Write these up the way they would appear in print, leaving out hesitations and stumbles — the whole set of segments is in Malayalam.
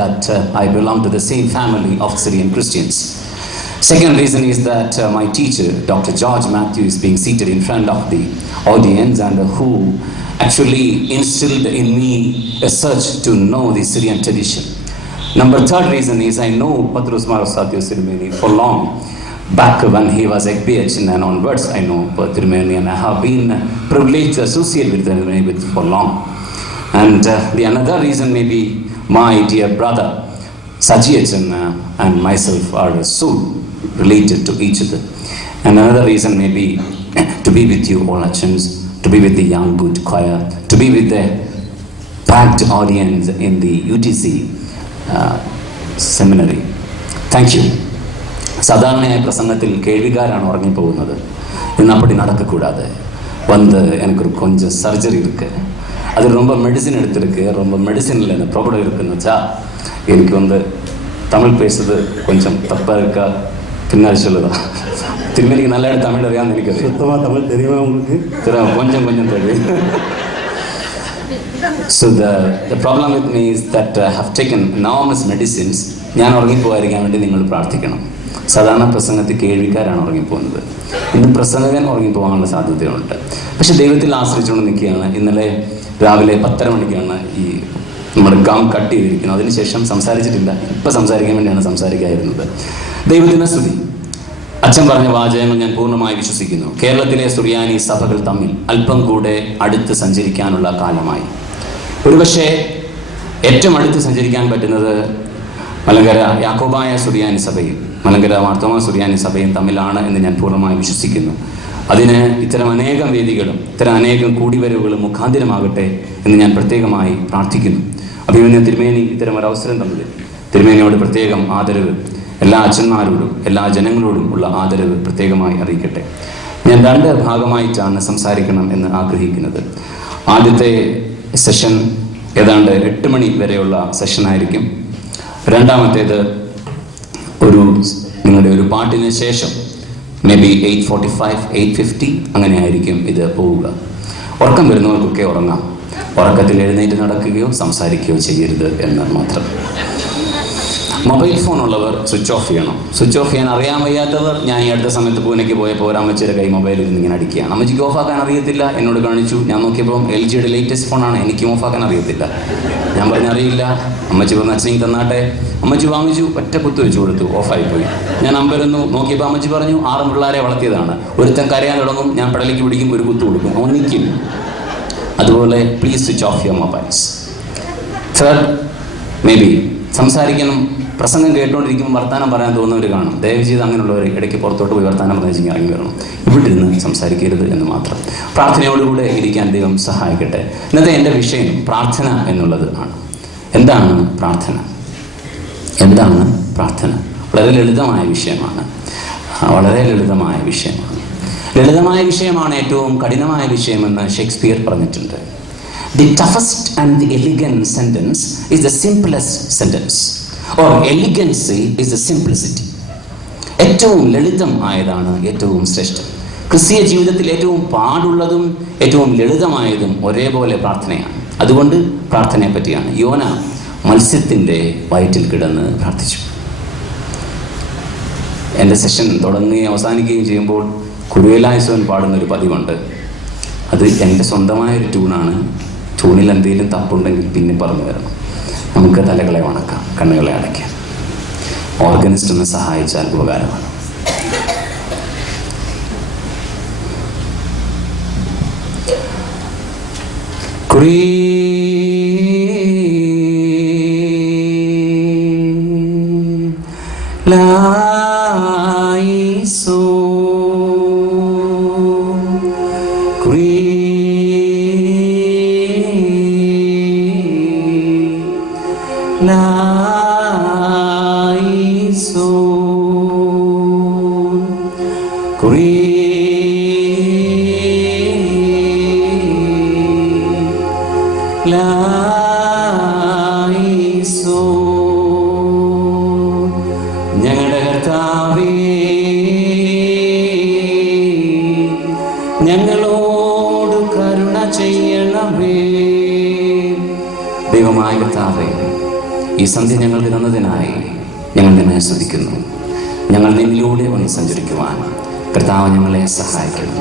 that I belong to the same family of Syrian Christians. Second reason is that my teacher, Dr. George Matthew, is being seated in front of the audience and who actually instilled in me a search to know the Syrian tradition. Third reason is I know Patros Marosatio Tirumeni for long. Back when he was XBH and onwards, I know Tirumeni, and I have been privileged to associate with Tirumeni for long. And the another reason may be my dear brother Sajiyachan and myself are so related to each other. And another reason may be to be with you all Achans, to be with the young good choir, to be with the packed audience in the UTC seminary. Thank you. സാധാരണയായ പ്രസംഗത്തിൽ കേൾവിക്കാരാണ് ഉറങ്ങിപ്പോകുന്നത്. ഇന്ന് அப்படி நடக்கக்கூடாது. வந்து எனக்கு ஒரு கொஞ்சம் சர்ஜரி இருக்கு, அது ரொம்ப மெடிசின் எடுத்திருக்கு, ரொம்ப மெடிசினில் எனக்கு ப்ராப்ளம் இருக்குன்னு வச்சா எனக்கு வந்து தமிழ் பேசுறது கொஞ்சம் தப்பாக இருக்கா பின்னாடி சொல்லுதான். திரும்பி நீங்கள் நல்லா தமிழ் அறியாமல் நினைக்கிறது. சுத்தமாக தமிழ் தெரியுமா உங்களுக்கு? தெரியும், கொஞ்சம் கொஞ்சம் தெரியும். So the problem with me is that I have taken enormous medicines. ഞാൻ ഉറങ്ങിപ്പോകാതിരിക്കാൻ വേണ്ടി നിങ്ങൾ പ്രാർത്ഥിക്കണം. സാധാരണ പ്രസംഗത്തിൽ കേൾവിക്കാരാണ് ഉറങ്ങിപ്പോകുന്നത്. ഇന്ന് പ്രസംഗകൻ ഉറങ്ങിപ്പോകാനുള്ള സാധ്യതയുണ്ട്. പക്ഷെ ദൈവത്തിൽ ആശ്രയിച്ചുകൊണ്ട് നിൽക്കുകയാണ്. ഇന്നലെ രാവിലെ 10:30 മണിക്കാണ് ഈ നമ്മുടെ ഗം കട്ട് ചെയ്തിരിക്കുന്നത്. അതിനുശേഷം സംസാരിച്ചിട്ടില്ല. ഇപ്പം സംസാരിക്കാൻ വേണ്ടിയാണ് സംസാരിക്കാതിരുന്നത്. ദൈവത്തിന് സ്തുതി. അച്ഛൻ പറഞ്ഞ വാചകങ്ങൾ ഞാൻ പൂർണ്ണമായി വിശ്വസിക്കുന്നു. കേരളത്തിലെ സുറിയാനി സഭകൾ തമ്മിൽ അല്പം കൂടെ അടുത്ത് സഞ്ചരിക്കാനുള്ള കാലമായി. ഒരുപക്ഷെ ഏറ്റവും അടുത്ത് സഞ്ചരിക്കാൻ പറ്റുന്നത് മലങ്കര യാക്കോബായ സുറിയാനി സഭയും മലങ്കര മാർത്തോമ സുറിയാനി സഭയും തമ്മിലാണ് എന്ന് ഞാൻ പൂർണ്ണമായി വിശ്വസിക്കുന്നു. അതിന് ഇത്തരം അനേകം വേദികളും ഇത്തരം അനേകം കൂടിവരവുകളും മുഖാന്തിരമാകട്ടെ എന്ന് ഞാൻ പ്രത്യേകമായി പ്രാർത്ഥിക്കുന്നു. അഭിമന്യ തിരുമേനി ഇത്തരം ഒരവസരം തന്നത് തിരുമേനിയോട് പ്രത്യേകം ആദരവ്, എല്ലാ അച്ഛന്മാരോടും എല്ലാ ജനങ്ങളോടും ഉള്ള ആദരവ് പ്രത്യേകമായി അറിയിക്കട്ടെ. ഞാൻ 2 ഭാഗമായിട്ടാണ് സംസാരിക്കണം എന്ന് ആഗ്രഹിക്കുന്നത്. ആദ്യത്തെ സെഷൻ ഏതാണ്ട് 8 മണി വരെയുള്ള സെഷനായിരിക്കും. രണ്ടാമത്തേത് നിങ്ങളുടെ ഒരു പാട്ടിന് ശേഷം മേ ബി 8:45, 8:50 അങ്ങനെ ആയിരിക്കും ഇത് പോവുക. ഉറക്കം വരുന്നവർക്കൊക്കെ ഉറങ്ങാം. ഉറക്കത്തിൽ എഴുന്നേറ്റ് നടക്കുകയോ സംസാരിക്കുകയോ ചെയ്യരുത് എന്ന് മാത്രം. മൊബൈൽ ഫോൺ ഉള്ളവർ സ്വിച്ച് ഓഫ് ചെയ്യണം. സ്വിച്ച് ഓഫ് ചെയ്യാൻ അറിയാൻ വയ്യാത്തവർ, ഞാൻ ഈ അടുത്ത സമയത്ത് പൂനെക്ക് പോയപ്പോൾ ഒരു അമ്മച്ചിയുടെ കൈ മൊബൈലിൽ നിന്ന് ഇങ്ങനെ അടിക്കുകയാണ്. അമ്മച്ചിക്ക് ഓഫാക്കാൻ അറിയത്തില്ല, എന്നോട് കാണിച്ചു. ഞാൻ നോക്കിയപ്പോൾ LGയുടെ ലേറ്റസ്റ്റ് ഫോണാണ്, എനിക്കും ഓഫാക്കാൻ അറിയത്തില്ല. ഞാൻ പറഞ്ഞറിയില്ല. അമ്മച്ചി പറഞ്ഞ അച്ഛനെങ്കിൽ തന്നാട്ടെ. അമ്മച്ചി വാങ്ങിച്ചു, ഒറ്റ കുത്തു വെച്ച് കൊടുത്തു, ഓഫായിപ്പോയി. ഞാൻ അമ്പരന്നു. നോക്കിയപ്പോൾ അമ്മച്ചി പറഞ്ഞു 6 പിള്ളേരെ വളർത്തിയതാണ്. ഒരുത്തൻ കരയാൻ തുടങ്ങും, ഞാൻ പെടലിക്ക് പിടിക്കും, ഒരു കുത്തു കൊടുക്കും, അവൻ നിൽക്കും. അതുപോലെ please switch off your mobiles. Third, may be സംസാരിക്കണം, പ്രസംഗം കേട്ടുകൊണ്ടിരിക്കുമ്പോൾ വർത്താനം പറയാൻ തോന്നുന്നവർ കാണും. ദയവ് ചെയ്ത് അങ്ങനെയുള്ളവർ ഇടയ്ക്ക് പുറത്തോട്ട് പോയി വർത്താനം പറഞ്ഞ് ഇറങ്ങി വരണം. ഇവിടെ ഇരുന്ന് സംസാരിക്കരുത് എന്ന് മാത്രം. പ്രാർത്ഥനയോടുകൂടെ ഇരിക്കാൻ ദൈവം സഹായിക്കട്ടെ. ഇന്നത്തെ എൻ്റെ വിഷയം പ്രാർത്ഥന എന്നുള്ളത് ആണ്. എന്താണ് പ്രാർത്ഥന? എന്താണ് പ്രാർത്ഥന? വളരെ ലളിതമായ വിഷയമാണ്. വളരെ ലളിതമായ വിഷയമാണ്. ലളിതമായ വിഷയമാണ് ഏറ്റവും കഠിനമായ വിഷയമെന്ന് ഷേക്സ്പിയർ പറഞ്ഞിട്ടുണ്ട്. The toughest and the elegant sentence is the simplest sentence, or elegancy is the simplicity. ഏറ്റവും ലളിതം ആയതാണ് ഏറ്റവും ശ്രേഷ്ഠം. ക്രിസ്തീയ ജീവിതത്തിൽ ഏറ്റവും പാടുള്ളതും ഏറ്റവും ലളിതമായതും ഒരേപോലെ പ്രാർത്ഥനയാണ്. അതുകൊണ്ട് പ്രാർത്ഥനയെ പറ്റിയാണ്. യോന മത്സ്യത്തിൻ്റെ വയറ്റിൽ കിടന്ന് പ്രാർത്ഥിച്ചു. എൻ്റെ സെഷൻ തുടങ്ങുകയും അവസാനിക്കുകയും ചെയ്യുമ്പോൾ കുരുവേലായസവൻ പാടുന്നൊരു പതിവുണ്ട്. അത് എൻ്റെ സ്വന്തമായൊരു ട്യൂണാണ്. ട്യൂണിൽ എന്തെങ്കിലും തപ്പുണ്ടെങ്കിൽ പിന്നെ പറഞ്ഞു തരണം. നമുക്ക് തലകളെ വണക്കാം, കണ്ണുകളെ അടയ്ക്കാം. ഓർഗനിസ്റ്റ് ഒന്ന് സഹായിച്ചാൽ ഉപകാരമാണ്. ഞങ്ങളുടെ കർത്താവേ, ഞങ്ങളോട് കരുണ ചെയ്യണമേ. ദൈവമായ കർത്താവേ, ഈ സന്ധ്യ ഞങ്ങൾക്ക് തന്നതിനായി ഞങ്ങൾ നിന്നെ സ്തുതിക്കുന്നു. ഞങ്ങൾ നിന്നിലൂടെ വന്ന് സഞ്ചരിക്കുവാൻ കർത്താവ് ഞങ്ങളെ സഹായിക്കണം.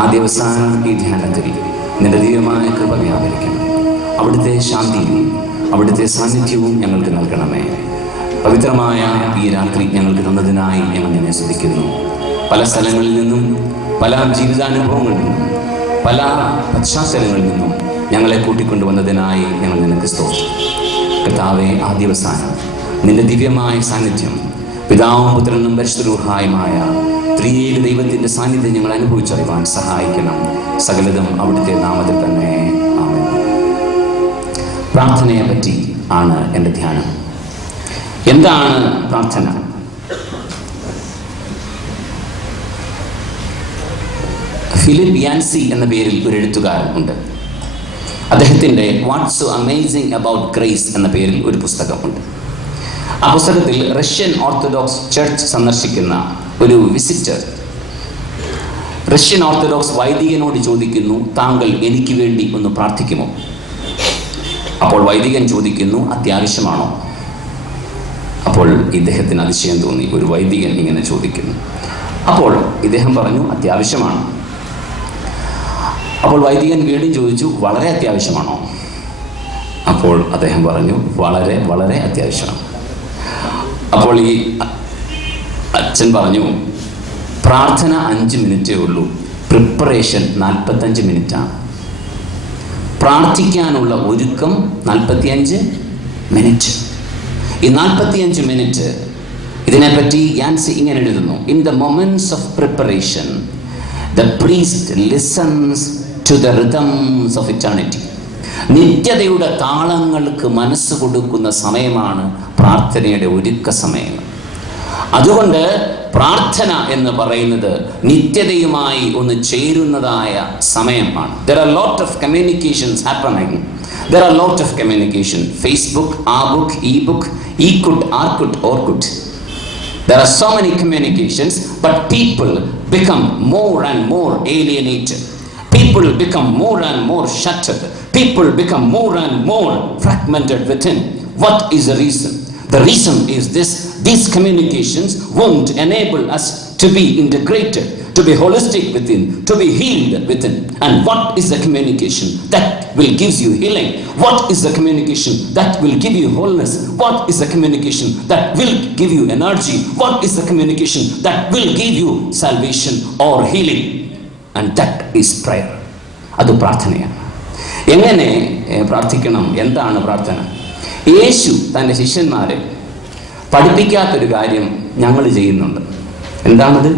ആദ്യ അവസാനം ഈ ധ്യാനത്തിൽ നിന്റെ ദിവ്യമായ കൃപ വ്യാപരിക്കണം. അവിടുത്തെ ശാന്തിയും അവിടുത്തെ സാന്നിധ്യവും ഞങ്ങൾക്ക് നൽകണമേ. പവിത്രമായ ഈ രാത്രി ഞങ്ങൾക്ക് തന്നതിനായി ഞങ്ങൾ നിന്നെ സ്തുതിക്കുന്നു. പല സ്ഥലങ്ങളിൽ നിന്നും, പല ജീവിതാനുഭവങ്ങളിൽ നിന്നും, പല പശ്ചാത്തലങ്ങളിൽ നിന്നും ഞങ്ങളെ കൂട്ടിക്കൊണ്ടുവന്നതിനായി ഞങ്ങൾ നിനക്ക് സ്തോത്രം. കർത്താവേ, ആദ്യവസാനം നിന്റെ ദിവ്യമായ സാന്നിധ്യം, പിതാവും പുത്രനും പരിശുദ്ധരൂഹായുമായ ത്രിയേക ദൈവത്തിൻ്റെ സാന്നിധ്യം ഞങ്ങൾ അനുഭവിച്ചറിയാൻ സഹായിക്കണം. സകലതും അവിടുത്തെ നാമത്തിൽ തന്നെ. ആമേൻ. പ്രാർത്ഥനയെ പറ്റി ആണ് എൻ്റെ ധ്യാനം. എന്താണ് പ്രാർത്ഥന? ഫിലിപ്പ് യാൻസി എന്ന പേരിൽ ഒരു എഴുത്തുകാരൻ ഉണ്ട്. അദ്ദേഹത്തിൻ്റെ what's so amazing about grace എന്ന പേരിൽ ഒരു പുസ്തകമുണ്ട്. ആ പുസ്തകത്തിൽ റഷ്യൻ ഓർത്തഡോക്സ് ചർച്ച് സന്ദർശിക്കുന്ന ഒരു വിസിറ്റർ റഷ്യൻ ഓർത്തഡോക്സ് വൈദികനോട് ചോദിക്കുന്നു, താങ്കൾ എനിക്ക് വേണ്ടി ഒന്ന് പ്രാർത്ഥിക്കുമോ? അപ്പോൾ വൈദികൻ ചോദിക്കുന്നു, അത്യാവശ്യമാണോ? അപ്പോൾ ഇദ്ദേഹത്തിന് അതിശയം തോന്നി, ഒരു വൈദികൻ ഇങ്ങനെ ചോദിക്കുന്നു. അപ്പോൾ ഇദ്ദേഹം പറഞ്ഞു, അത്യാവശ്യമാണ്. അപ്പോൾ വൈദികൻ വീണ്ടും ചോദിച്ചു, വളരെ അത്യാവശ്യമാണോ? അപ്പോൾ അദ്ദേഹം പറഞ്ഞു, വളരെ വളരെ അത്യാവശ്യമാണ്. അപ്പോൾ ഈ അച്ഛൻ പറഞ്ഞു, പ്രാർത്ഥന 5 മിനിറ്റേ ഉള്ളൂ, പ്രിപ്പറേഷൻ 45 മിനിറ്റാണ്. പ്രാർത്ഥിക്കാനുള്ള ഒരുക്കം 45 മിനിറ്റ്. ഈ 45 മിനിറ്റ് ഇതിനെപ്പറ്റി യാൻസി ഇങ്ങനെ എഴുതുന്നു: in the moments of preparation the priest listens to the rhythms of eternity. നിത്യതയുടെ താളങ്ങൾക്ക് മനസ്സ് കൊടുക്കുന്ന സമയമാണ് പ്രാർത്ഥനയുടെ ഒരുക്ക സമയം. അതുകൊണ്ട് പ്രാർത്ഥന എന്ന് പറയുന്നത് നിത്യതയുമായി ഒന്ന് ചേരുന്നതായ സമയമാണ്. There are lot of communications happening. There are lot of communication. Facebook, book, e-book, e-could, r-could, or-could. There are so many communications, but people become more and more alienated. People become more and more shattered. People become more and more fragmented within. What is the reason? The reason is this: these communications won't enable us to be integrated, to be holistic within, to be healed within. And what is the communication that will give you healing? What is the communication that will give you wholeness? What is the communication that will give you energy? What is the communication that will give you salvation or healing? And that is prayer. അത് പ്രാർത്ഥനയാണ്. എങ്ങനെ പ്രാർത്ഥിക്കണം? എന്താണ് പ്രാർത്ഥന? യേശു തൻ്റെ ശിഷ്യന്മാരെ പഠിപ്പിക്കാത്തൊരു കാര്യം ഞങ്ങൾ ചെയ്യുന്നുണ്ട്. എന്താണത്?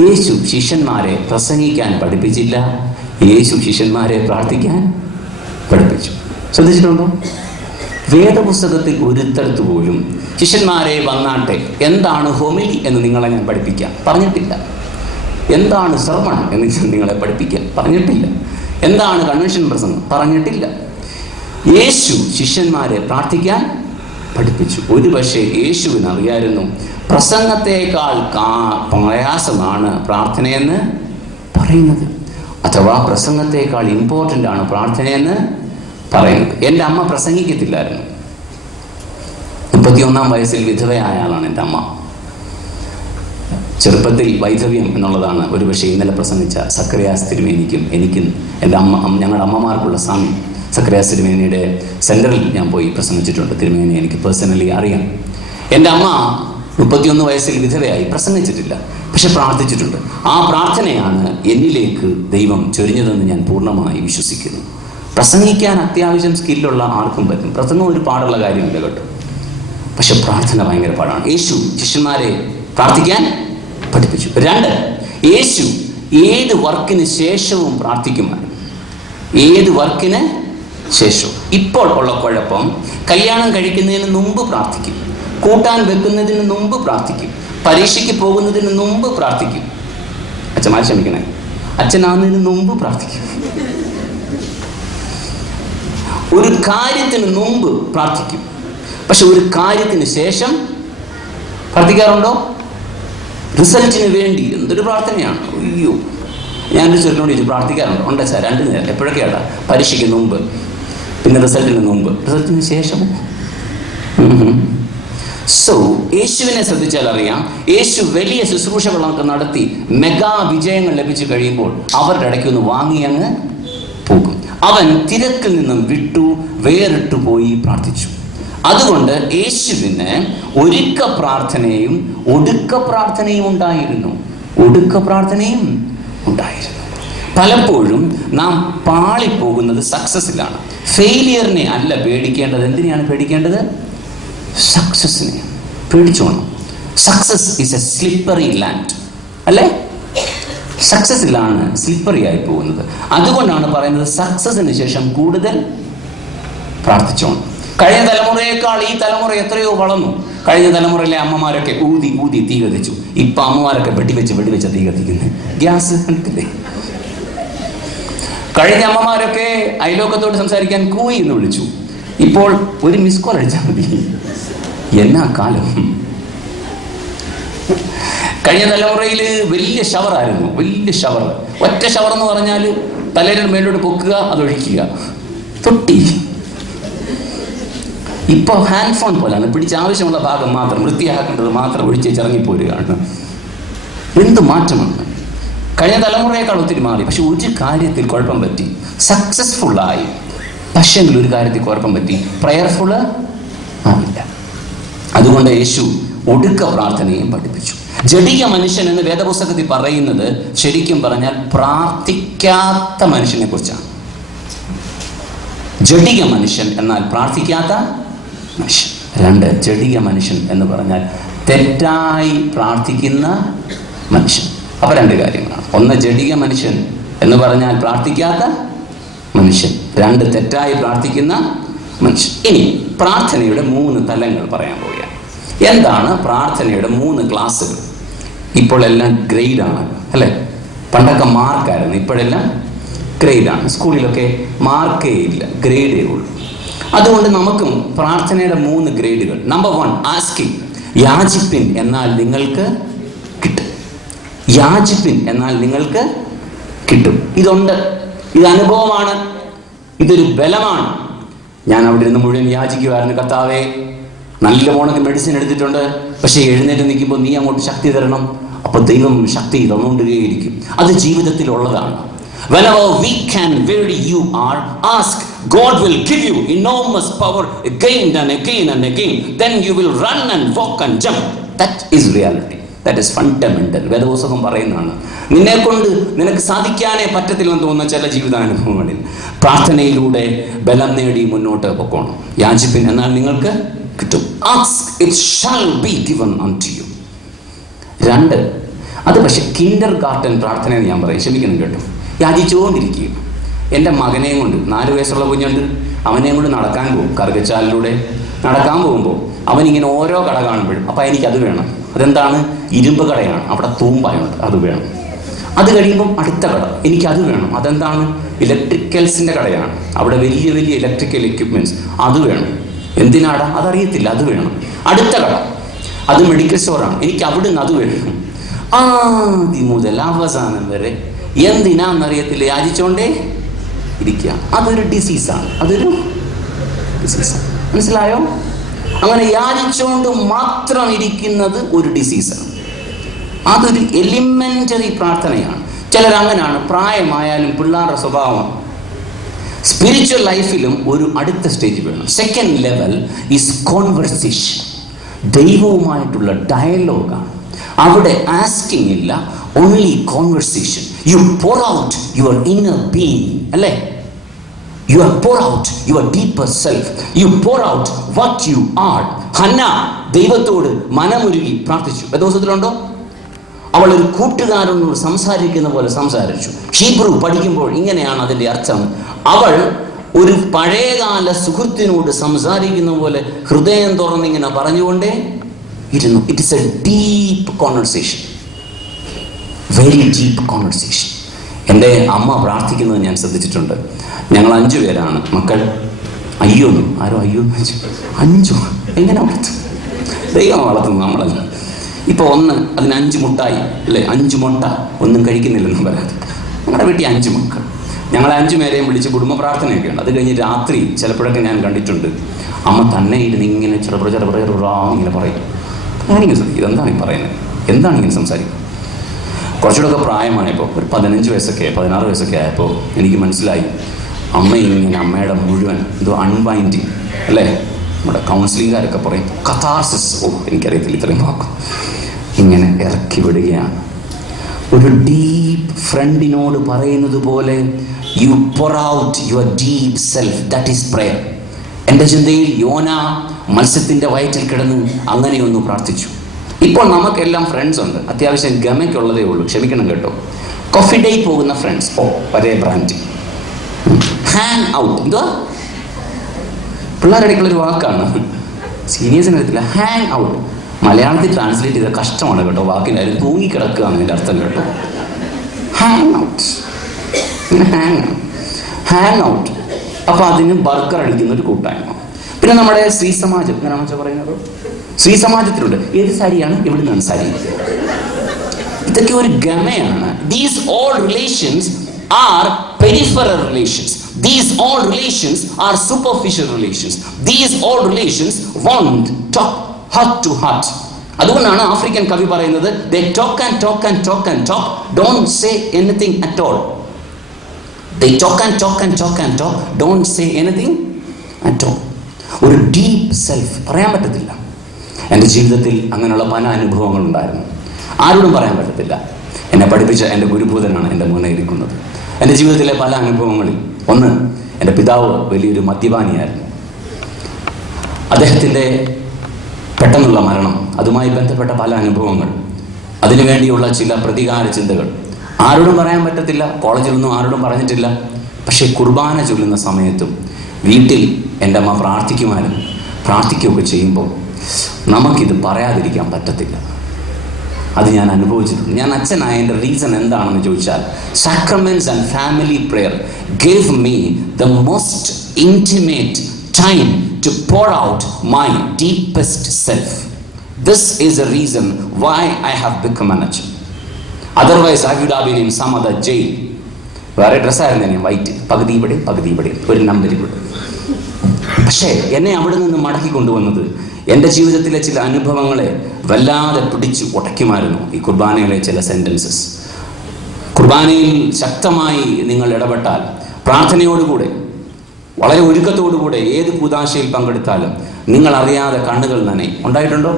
യേശു ശിഷ്യന്മാരെ പ്രസംഗിക്കാൻ പഠിപ്പിച്ചില്ല, യേശു ശിഷ്യന്മാരെ പ്രാർത്ഥിക്കാൻ പഠിപ്പിച്ചു. ശ്രദ്ധിച്ചിട്ടുണ്ടോ? വേദപുസ്തകത്തിൽ ഒരുത്തരത്ത് പോലും ശിഷ്യന്മാരെ വന്നാട്ടെ, എന്താണ് ഹോമിലി എന്ന് നിങ്ങളെ ഞാൻ പഠിപ്പിക്കാം പറഞ്ഞിട്ടില്ല. എന്താണ് സർമൺ എന്ന് നിങ്ങളെ പഠിപ്പിക്കാം പറഞ്ഞിട്ടില്ല. എന്താണ് കൺവെൻഷൻ പ്രസംഗം പറഞ്ഞിട്ടില്ല. യേശു ശിഷ്യന്മാരെ പ്രാർത്ഥിക്കാൻ പഠിപ്പിച്ചു. ഒരു പക്ഷേ യേശുവിന് അറിയായിരുന്നു പ്രസംഗത്തേക്കാൾ പ്രയാസമാണ് പ്രാർത്ഥനയെന്ന് പറയുന്നത്, അഥവാ പ്രസംഗത്തേക്കാൾ ഇമ്പോർട്ടൻ്റ് ആണ് പ്രാർത്ഥനയെന്ന് പറയുന്നത്. എൻ്റെ അമ്മ പ്രസംഗിക്കത്തില്ലായിരുന്നു. 31-ാം വയസ്സിൽ വിധവയായ ആളാണ് എൻ്റെ അമ്മ. ചെറുപ്പത്തിൽ വൈധവ്യം എന്നുള്ളതാണ് ഒരു പക്ഷേ ഇന്നലെ പ്രസംഗിച്ച സക്കറിയാസ് തിരുമേനിക്കും എനിക്കും എൻ്റെ ഞങ്ങളുടെ അമ്മമാർക്കുള്ള സാമ്യം. സക്കറിയാസ് തിരുമേനിയുടെ സെൻറ്ററിൽ ഞാൻ പോയി പ്രസംഗിച്ചിട്ടുണ്ട്. തിരുമേനി എനിക്ക് പേഴ്സണലി അറിയാം. എൻ്റെ അമ്മ 31 വയസ്സിൽ വിധവയായി, പ്രസംഗിച്ചിട്ടില്ല, പക്ഷെ പ്രാർത്ഥിച്ചിട്ടുണ്ട്. ആ പ്രാർത്ഥനയാണ് എന്നിലേക്ക് ദൈവം ചൊരിഞ്ഞതെന്ന് ഞാൻ പൂർണ്ണമായി വിശ്വസിക്കുന്നു. പ്രസംഗിക്കാൻ അത്യാവശ്യം സ്കില്ലുള്ള ആർക്കും പറ്റും. പ്രസംഗം ഒരു പാടുള്ള കാര്യമില്ല കേട്ടോ, പക്ഷെ പ്രാർത്ഥന ഭയങ്കര പാടാണ്. യേശു ശിഷ്യന്മാരെ പ്രാർത്ഥിക്കാൻ പഠിപ്പിച്ചു. 2, യേശു ഏത് വർക്കിന് ശേഷവും പ്രാർത്ഥിക്കുമായിരുന്നു. ഏത് വർക്കിന് ശേഷവും. ഇപ്പോൾ ഉള്ള കുഴപ്പം, കല്യാണം കഴിക്കുന്നതിന് മുമ്പ് പ്രാർത്ഥിക്കും, കൂട്ടാൻ വെക്കുന്നതിന് മുമ്പ് പ്രാർത്ഥിക്കും, പരീക്ഷയ്ക്ക് പോകുന്നതിന് മുമ്പ് പ്രാർത്ഥിക്കും. അച്ഛന്മാർ ക്ഷമിക്കണേ, അച്ഛനാകുന്നതിന് മുമ്പ് പ്രാർത്ഥിക്കും. ഒരു കാര്യത്തിന് മുമ്പ് പ്രാർത്ഥിക്കും, പക്ഷെ ഒരു കാര്യത്തിന് ശേഷം പ്രാർത്ഥിക്കാറുണ്ടോ? റിസൾട്ടിന് വേണ്ടി എന്തൊരു പ്രാർത്ഥനയാണ്. അയ്യോ, ഞാനൊരു ചെറുക്കനോട് ചോദിച്ചു പ്രാർത്ഥിക്കാറുണ്ടോ? ഉണ്ട് സാർ, 2 നേരം. എപ്പോഴൊക്കെയാണ്? പരീക്ഷയ്ക്ക് മുമ്പ്. പിന്നെ റിസൾട്ടിന് മുമ്പ്, റിസൾട്ടിന് ശേഷമോ? സോ യേശുവിനെ ശ്രദ്ധിച്ചാൽ അറിയാം, യേശു വലിയ ശുശ്രൂഷകളൊക്കെ നടത്തി മെഗാ വിജയങ്ങൾ ലഭിച്ചു കഴിയുമ്പോൾ അവരുടെ ഇടയ്ക്ക് ഒന്ന് വാങ്ങി അങ്ങ് പോകും. അവൻ തിരക്കിൽ നിന്നും വിട്ടു വേറിട്ടു പോയി പ്രാർത്ഥിച്ചു. അതുകൊണ്ട് യേശുവിന് ഒരുക്ക പ്രാർത്ഥനയും ഒടുക്ക പ്രാർത്ഥനയും ഉണ്ടായിരുന്നു. ഒടുക്ക പ്രാർത്ഥനയും ഉണ്ടായിരുന്നു. പലപ്പോഴും നാം പാളിപ്പോകുന്നത് സക്സസിലാണ്. ഫെയിലിയറിനെ അല്ല പേടിക്കേണ്ടത്. എന്തിനെയാണ് പേടിക്കേണ്ടത്? സക്സസിനെ പേടിച്ചോണം. Success is a slippery land, അല്ലേ? സക്സസിലാണ് സ്ലിപ്പറി ആയി പോകുന്നത്. അതുകൊണ്ടാണ് പറയുന്നത് സക്സസിന് ശേഷം കൂടുതൽ പ്രാർത്ഥിച്ചോണം. കഴിഞ്ഞ തലമുറയേക്കാൾ ഈ തലമുറ എത്രയോ വളർന്നു. കഴിഞ്ഞ തലമുറയിലെ അമ്മമാരൊക്കെ ഊതി ഊതി തീ കത്തിച്ചു. ഇപ്പൊ അമ്മമാരൊക്കെ വെടിവെച്ച തീ കത്തിക്കുന്നത്. ഗ്യാസ് കണ്ടില്ലേ? കഴിഞ്ഞ അമ്മമാരൊക്കെ അയലോക്കത്തോട് സംസാരിക്കാൻ കൂയി എന്ന് വിളിച്ചു. ഇപ്പോൾ ഒരു മിസ് കോൾ അടിച്ചാൽ മതി. എന്നാ കാലം! കഴിഞ്ഞ തലമുറയിൽ വലിയ ഷവറായിരുന്നു, വലിയ ഷവർ. ഒറ്റ ഷവർ എന്ന് പറഞ്ഞാൽ തലയുടെ മേലോട്ട് പൊക്കുക, അതൊഴിക്കുക, തൊട്ടി. ഇപ്പോൾ ഹാൻഡ് ഫോൺ പോലാണ്. പിടിച്ച ആവശ്യമുള്ള ഭാഗം മാത്രം, വൃത്തിയാക്കേണ്ടത് മാത്രം ഒഴിച്ച് ഇറങ്ങിപ്പോരുകയാണ്. എന്ത് മാറ്റമാണ്! കഴിഞ്ഞ തലമുറയേക്കാൾ ഒത്തിരി മാറി. പക്ഷെ ഒരു കാര്യത്തിൽ കുഴപ്പം പറ്റി, സക്സസ്ഫുള്ളായി. പക്ഷേ ഒരു കാര്യത്തിൽ കുഴപ്പം പറ്റി, പ്രയർഫുള്ള് ആവില്ല. അതുകൊണ്ട് യേശു ഒടുക്ക പ്രാർത്ഥനയും പഠിപ്പിച്ചു. ജഡിക മനുഷ്യൻ എന്ന് വേദപുസ്തകത്തിൽ പറയുന്നത് ശരിക്കും പറഞ്ഞാൽ പ്രാർത്ഥിക്കാത്ത മനുഷ്യനെ കുറിച്ചാണ്. ജഡിക മനുഷ്യൻ എന്നാൽ പ്രാർത്ഥിക്കാത്ത മനുഷ്യൻ. രണ്ട്, ജഡിക മനുഷ്യൻ എന്ന് പറഞ്ഞാൽ തെറ്റായി പ്രാർത്ഥിക്കുന്ന മനുഷ്യൻ. അപ്പൊ രണ്ട് കാര്യങ്ങളാണ്. ഒന്ന്, ജഡിക മനുഷ്യൻ എന്ന് പറഞ്ഞാൽ പ്രാർത്ഥിക്കാത്ത മനുഷ്യൻ. രണ്ട്, തെറ്റായി പ്രാർത്ഥിക്കുന്ന മനുഷ്യൻ. ഇനി പ്രാർത്ഥനയുടെ 3 തലങ്ങൾ പറയാൻ പോവുകയാണ്. എന്താണ് പ്രാർത്ഥനയുടെ 3 ക്ലാസ്സുകൾ? ഇപ്പോൾ എല്ലാം ഗ്രേഡാണ്, അല്ലേ? പണ്ടൊക്കെ മാർക്കായിരുന്നു, ഇപ്പോഴെല്ലാം ഗ്രേഡാണ്. സ്കൂളിലൊക്കെ മാർക്കേ ഇല്ല, ഗ്രേഡേ ഉള്ളൂ. അതുകൊണ്ട് നമുക്കും പ്രാർത്ഥനയുടെ 3 ഗ്രേഡുകൾ. Number 1, asking. യാചിപ്പിൻ എന്നാൽ നിങ്ങൾക്ക് കിട്ടും. യാചിപ്പിൻ എന്നാൽ നിങ്ങൾക്ക് കിട്ടും. ഇതുണ്ട്, ഇത് അനുഭവമാണ്, ഇതൊരു ബലമാണ്. ഞാൻ അവിടെ ഇരുന്ന് മുഴുവൻ യാചിക്കുമായിരുന്നു, കർത്താവേ, നല്ല പോണക്ക് മെഡിസിൻ എടുത്തിട്ടുണ്ട്, പക്ഷേ എഴുന്നേറ്റ് നിൽക്കുമ്പോൾ നീ അങ്ങോട്ട് ശക്തി തരണം. അപ്പോൾ ദൈവം ശക്തി തന്നുകൊണ്ടേയിരിക്കും. അത് ജീവിതത്തിലുള്ളതാണ്. Whenever weak and weary you are, ask. God will give you enormous power again and again and again. Then you will run and walk and jump. That is reality. That is fundamental. വേദപുസ്തകം പറയുന്നതാണ്. നിന്നെക്കൊണ്ട് നിനക്ക് സാധിക്കാനേ പറ്റത്തില്ലെന്ന് തോന്നുന്ന ചില ജീവിതാനുഭവങ്ങളിൽ പ്രാർത്ഥനയിലൂടെ ബലം നേടി മുന്നോട്ട് പോകണം. യാചിപ്പിൻ എന്നാൽ നിങ്ങൾക്ക് കിട്ടും. Ask, it shall be given unto you. 2, അത് പക്ഷെ കിൻഡർ ഗാർട്ടൻ പ്രാർത്ഥനയെന്ന് ഞാൻ പറയും. ക്ഷമിക്കണം കേട്ടോ. യാചിച്ചുകൊണ്ടിരിക്കുക. എൻ്റെ മകനെയും കൊണ്ട്, 4 വയസ്സുള്ള കുഞ്ഞുണ്ട്, അവനെയും കൊണ്ട് നടക്കാൻ പോകും. കറുകച്ചാലിലൂടെ നടക്കാൻ പോകുമ്പോൾ അവനിങ്ങനെ ഓരോ കട കാണുമ്പോഴും അപ്പം എനിക്കത് വേണം. അതെന്താണ്? ഇരുമ്പ് കടയാണ്, അവിടെ തൂമ്പായുണ്ട്, അത് വേണം. അത് കഴിയുമ്പം അടുത്ത കട, എനിക്കത് വേണം. അതെന്താണ്? ഇലക്ട്രിക്കൽസിൻ്റെ കടയാണ്, അവിടെ വലിയ വലിയ ഇലക്ട്രിക്കൽ എക്യുപ്മെൻറ്റ്സ്, അത് വേണം. എന്തിനാടാ? അതറിയത്തില്ല, അത് വേണം. അടുത്ത കട, അത് മെഡിക്കൽ സ്റ്റോറാണ്, എനിക്ക് അവിടുന്ന് അത് വേണം. ആദ്യം മുതൽ അവസാനം വരെ എന്തിനാന്നറിയത്തില്ല, യാചിച്ചോണ്ടേ ഇരിക്കുക. അതൊരു ഡിസീസാണ്, അതൊരു ഡിസീസാണ്. മനസ്സിലായോ? അങ്ങനെ യാചിച്ചുകൊണ്ട് മാത്രം ഇരിക്കുന്നത് ഒരു ഡിസീസാണ്. അതൊരു എലിമെൻ്ററി പ്രാർത്ഥനയാണ്. ചിലരങ്ങനെയാണ്, പ്രായമായാലും പിള്ളേരുടെ സ്വഭാവം. സ്പിരിച്വൽ ലൈഫിലും ഒരു അടുത്ത സ്റ്റേജ് വേണം. Second level is conversation. ദൈവവുമായിട്ടുള്ള ഡയലോഗാണ്. അവിടെ ആസ്കിങ് ഇല്ല, only conversation. You pour out your inner being, അല്ലേ? You pour out your deeper self. You pour out what you are. Hannah ദൈവത്തോട് മനമുരുകി പ്രാർത്ഥിച്ചു. വേദപുസ്തകത്തിലുണ്ടോ? അവൾ ഒരു കൂട്ടുകാരനോട് സംസാരിക്കുന്ന പോലെ സംസാരിച്ചു. ഹീബ്രു പഠിക്കുമ്പോൾ ഇങ്ങനെയാണ് അതിൻ്റെ അർത്ഥം. അവൾ ഒരു പഴയകാല സുഹൃത്തിനോട് സംസാരിക്കുന്ന പോലെ ഹൃദയം തുറന്നിങ്ങനെ പറഞ്ഞുകൊണ്ടേ ഇരുന്നു. It is A deep conversation, very deep conversation. എൻ്റെ അമ്മ പ്രാർത്ഥിക്കുന്നത് ഞാൻ ശ്രദ്ധിച്ചിട്ടുണ്ട്. ഞങ്ങൾ 5 പേരാണ് മക്കൾ. അയ്യോന്നു ആരോ അയ്യോ 5 എങ്ങനെ വളർത്തും? ദൈവം വളർത്തുന്നു, നമ്മളല്ല. ഇപ്പോൾ 1 അതിന് 5 മുട്ടായി, അല്ലേ? 5 മുട്ട, ഒന്നും കഴിക്കുന്നില്ലെന്നും പറയാതെ. ഞങ്ങളുടെ വീട്ടിൽ 5 മക്കൾ. ഞങ്ങൾ 5 പേരെയും വിളിച്ച് കുടുംബ പ്രാർത്ഥനയൊക്കെ ഉണ്ട്. അത് കഴിഞ്ഞ് രാത്രി ചിലപ്പോഴൊക്കെ ഞാൻ കണ്ടിട്ടുണ്ട് അമ്മ തന്നെ ഇരുന്ന് ഇങ്ങനെ ഇങ്ങനെ പറയും. ഞാനിങ്ങനെ ശ്രദ്ധിക്കും, ഇതെന്താണ് ഈ പറയുന്നത്, എന്താണ് ഇങ്ങനെ സംസാരിക്കുന്നത്. കുറച്ചുകൂടെ പ്രായമായപ്പോൾ ഒരു 15 വയസ്സൊക്കെ 16 വയസ്സൊക്കെ ആയപ്പോൾ എനിക്ക് മനസ്സിലായി അമ്മ ഇങ്ങനെ അമ്മയുടെ മുഴുവൻ എന്തോ അൺവൈൻഡിങ് അല്ലേ, നമ്മുടെ കൗൺസിലിംഗുകാരൊക്കെ പറയും കഥാർസിസ്, എനിക്കറിയത്തില്ല ഇത്രയും വാക്കും, ഇങ്ങനെ ഇറക്കി വിടുകയാണ്. ഒരു ഡീപ്പ് ഫ്രണ്ടിനോട് പറയുന്നത് പോലെ U pour out your deep self, that is prayer. എൻ്റെ ചിന്തയിൽ യോന മത്സ്യത്തിൻ്റെ വയറ്റിൽ കിടന്ന് അങ്ങനെയൊന്ന് പ്രാർത്ഥിച്ചു. ഇപ്പോൾ നമുക്കെല്ലാം ഫ്രണ്ട്സ് ഉണ്ട്, അത്യാവശ്യം ഗമയ്ക്കുള്ളതേ ഉള്ളൂ, ക്ഷമിക്കണം കേട്ടോ. കോഫി ഡേ പോകുന്ന ഫ്രണ്ട്സ്, ഒരേ ബ്രാൻഡ്. ഹാങ് ഔട്ട്, എന്തുവാ പിള്ളേരുടെ ഇടയ്ക്കുള്ളൊരു വാക്കാണ്, സീനിയേഴ്സിന് അറിയത്തില്ല. ഹാങ് ഔട്ട് മലയാളത്തിൽ ട്രാൻസ്ലേറ്റ് ചെയ്ത കഷ്ടമാണ് കേട്ടോ, വാക്കിനായാലും തൂങ്ങിക്കിടക്കുക എന്നതിൻ്റെ അർത്ഥം കേട്ടോ. Hang out, hang out. അപ്പോൾ അതിന് ബർഗർ അടിക്കുന്ന ഒരു കൂട്ടായ്മ. പിന്നെ നമ്മുടെ സ്ത്രീ സമാജം, എങ്ങനെയാണെന്ന് വെച്ചാൽ പറയുന്നത്, സ്ത്രീ സമാജത്തിലുണ്ട് ഏത് സാരിയാണ്, എവിടെ നിന്നാണ് സാരി, ഇതൊക്കെ ഒരു ഗമയാണ്. These all relations are peripheral relations. These all relations are superficial relations. These all relations won't talk heart to heart. അതുകൊണ്ടാണ് ആഫ്രിക്കൻ കവി പറയുന്നത് they talk and talk and talk and talk, don't say anything at all. They talk and talk and talk and talk, don't say anything at all. ഒരു ഡീപ്പ് സെൽഫ് പറയാൻ പറ്റത്തില്ല. എൻ്റെ ജീവിതത്തിൽ അങ്ങനെയുള്ള പല അനുഭവങ്ങളുണ്ടായിരുന്നു. ആരോടും പറയാൻ പറ്റത്തില്ല. എന്നെ പഠിപ്പിച്ച എൻ്റെ ഗുരുഭൂതനാണ് എൻ്റെ മുന്നേ ഇരിക്കുന്നത്. എൻ്റെ ജീവിതത്തിലെ പല അനുഭവങ്ങളിൽ ഒന്ന്, എൻ്റെ പിതാവ് വലിയൊരു മദ്യപാനിയായിരുന്നു. അദ്ദേഹത്തിൻ്റെ പെട്ടെന്നുള്ള മരണം, അതുമായി ബന്ധപ്പെട്ട പല അനുഭവങ്ങൾ, അതിനുവേണ്ടിയുള്ള ചില പ്രതികാര ചിന്തകൾ ആരോടും പറയാൻ പറ്റത്തില്ല. കോളേജിലൊന്നും ആരോടും പറഞ്ഞിട്ടില്ല. പക്ഷേ കുർബാന ചൊല്ലുന്ന സമയത്തും വീട്ടിൽ എൻ്റെ അമ്മ പ്രാർത്ഥിക്കുകയൊക്കെ ചെയ്യുമ്പോൾ നമുക്കിത് പറയാതിരിക്കാൻ പറ്റത്തില്ല. അത് ഞാൻ അനുഭവിച്ചിട്ടുണ്ട്. ഞാൻ അച്ഛനായതിൻ്റെ റീസൺ എന്താണെന്ന് ചോദിച്ചാൽ, sacraments and family prayer gave me the most intimate time to pour out my deepest self. This is the reason why I have become an acha. Otherwise I would have been in some other jail. വേറെ ഡ്രസ്സായിരുന്നു ഞാൻ, വൈറ്റ്, പകുതി ഇവിടെ ഒരു നമ്പർ ഇവിടെ. പക്ഷേ എന്നെ അവിടെ നിന്ന് മടക്കി കൊണ്ടുവന്നത് എൻ്റെ ജീവിതത്തിലെ ചില അനുഭവങ്ങളെ വല്ലാതെ പിടിച്ചു ഉടയ്ക്കുമായിരുന്നു ഈ കുർബാനയിലെ ചില സെൻറ്റൻസസ്. കുർബാനയിൽ ശക്തമായി നിങ്ങൾ ഇടപെട്ടാൽ, പ്രാർത്ഥനയോടുകൂടെ വളരെ ഒരുക്കത്തോടുകൂടെ ഏത് കൂദാശയിൽ പങ്കെടുത്താലും നിങ്ങൾ അറിയാതെ കണ്ണുകൾ നനയും. ഉണ്ടായിട്ടുണ്ടോ?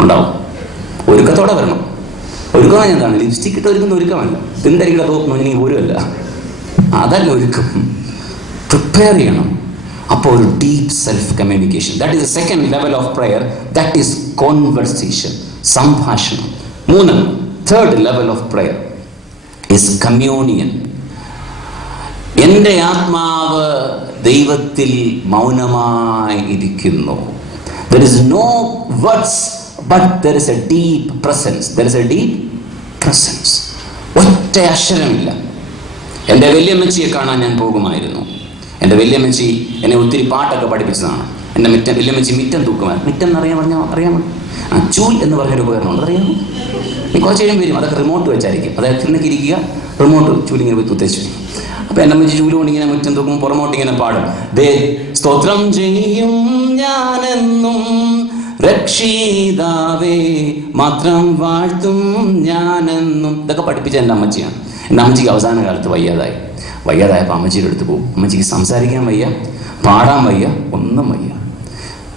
ഉണ്ടാവും. ഒരുക്കത്തോടെ വരണം. ഒരുക്കം എന്താണ്? ലിപ്സ്റ്റിക് ഇട്ട് ഒരുക്കുന്ന ഒരുക്കമല്ല, തിണ്ടരികളെ തോന്നുന്നു ഇനി പോലുമല്ല, അതല്ല ഒരുക്കം. പ്രിപ്പയർ ചെയ്യണം. അപ്പോൾ ഒരു deep self communication, that is the second level of prayer, that is conversation, സംഭാഷണം. 3, third level of prayer is communion. എൻ്റെ ആത്മാവ് ദൈവത്തിൽ മൗനമായി ഇരിക്കുന്നു. There is no words, but there is a deep presence. There is a deep presence. ഒറ്റ അക്ഷരമില്ല. എൻ്റെ വല്യമ്മച്ചിയെ കാണാൻ ഞാൻ പോകുമായിരുന്നു. എൻ്റെ വല്യമ്മച്ചി എന്നെ ഒത്തിരി പാട്ടൊക്കെ പഠിപ്പിച്ചതാണ്. എൻ്റെ വല്യമ്മച്ചി മിറ്റം തൂക്കുമായിരുന്നു. മിറ്റം എന്നറിയാമോ? ചൂൽ എന്ന് പറഞ്ഞൊരു ഉപകരണമുണ്ട്, അറിയാമോ? നീ കുറച്ച് കഴിയും വരും, അതൊക്കെ റിമോട്ട് വെച്ചായിരിക്കും. അതായത് തിണ്ണക്ക് ഇരിക്കുക, റിമോട്ട് ചൂലിങ്ങനെ പോയി തൂത്തേച്ചു. അപ്പോൾ എൻ്റെ അമ്മച്ചി ചൂല് കൊണ്ട് ഇങ്ങനെ മുറ്റം തൂക്കും, പുറമോട്ട് ഇങ്ങനെ പാടും. സ്തോത്രം ചെയ്യും ഞാനെന്നും രക്ഷിതാവേ മാത്രം വാഴ്ത്തും ഞാനെന്നും. ഇതൊക്കെ പഠിപ്പിച്ച എൻ്റെ അമ്മച്ചിയാണ്. എൻ്റെ അമ്മച്ചിക്ക് അവസാന കാലത്ത് വയ്യാതായപ്പോൾ അമ്മച്ചിയുടെ അടുത്ത് പോകും. അമ്മച്ചിക്ക് സംസാരിക്കാൻ വയ്യ, പാടാൻ വയ്യ, ഒന്നും വയ്യ.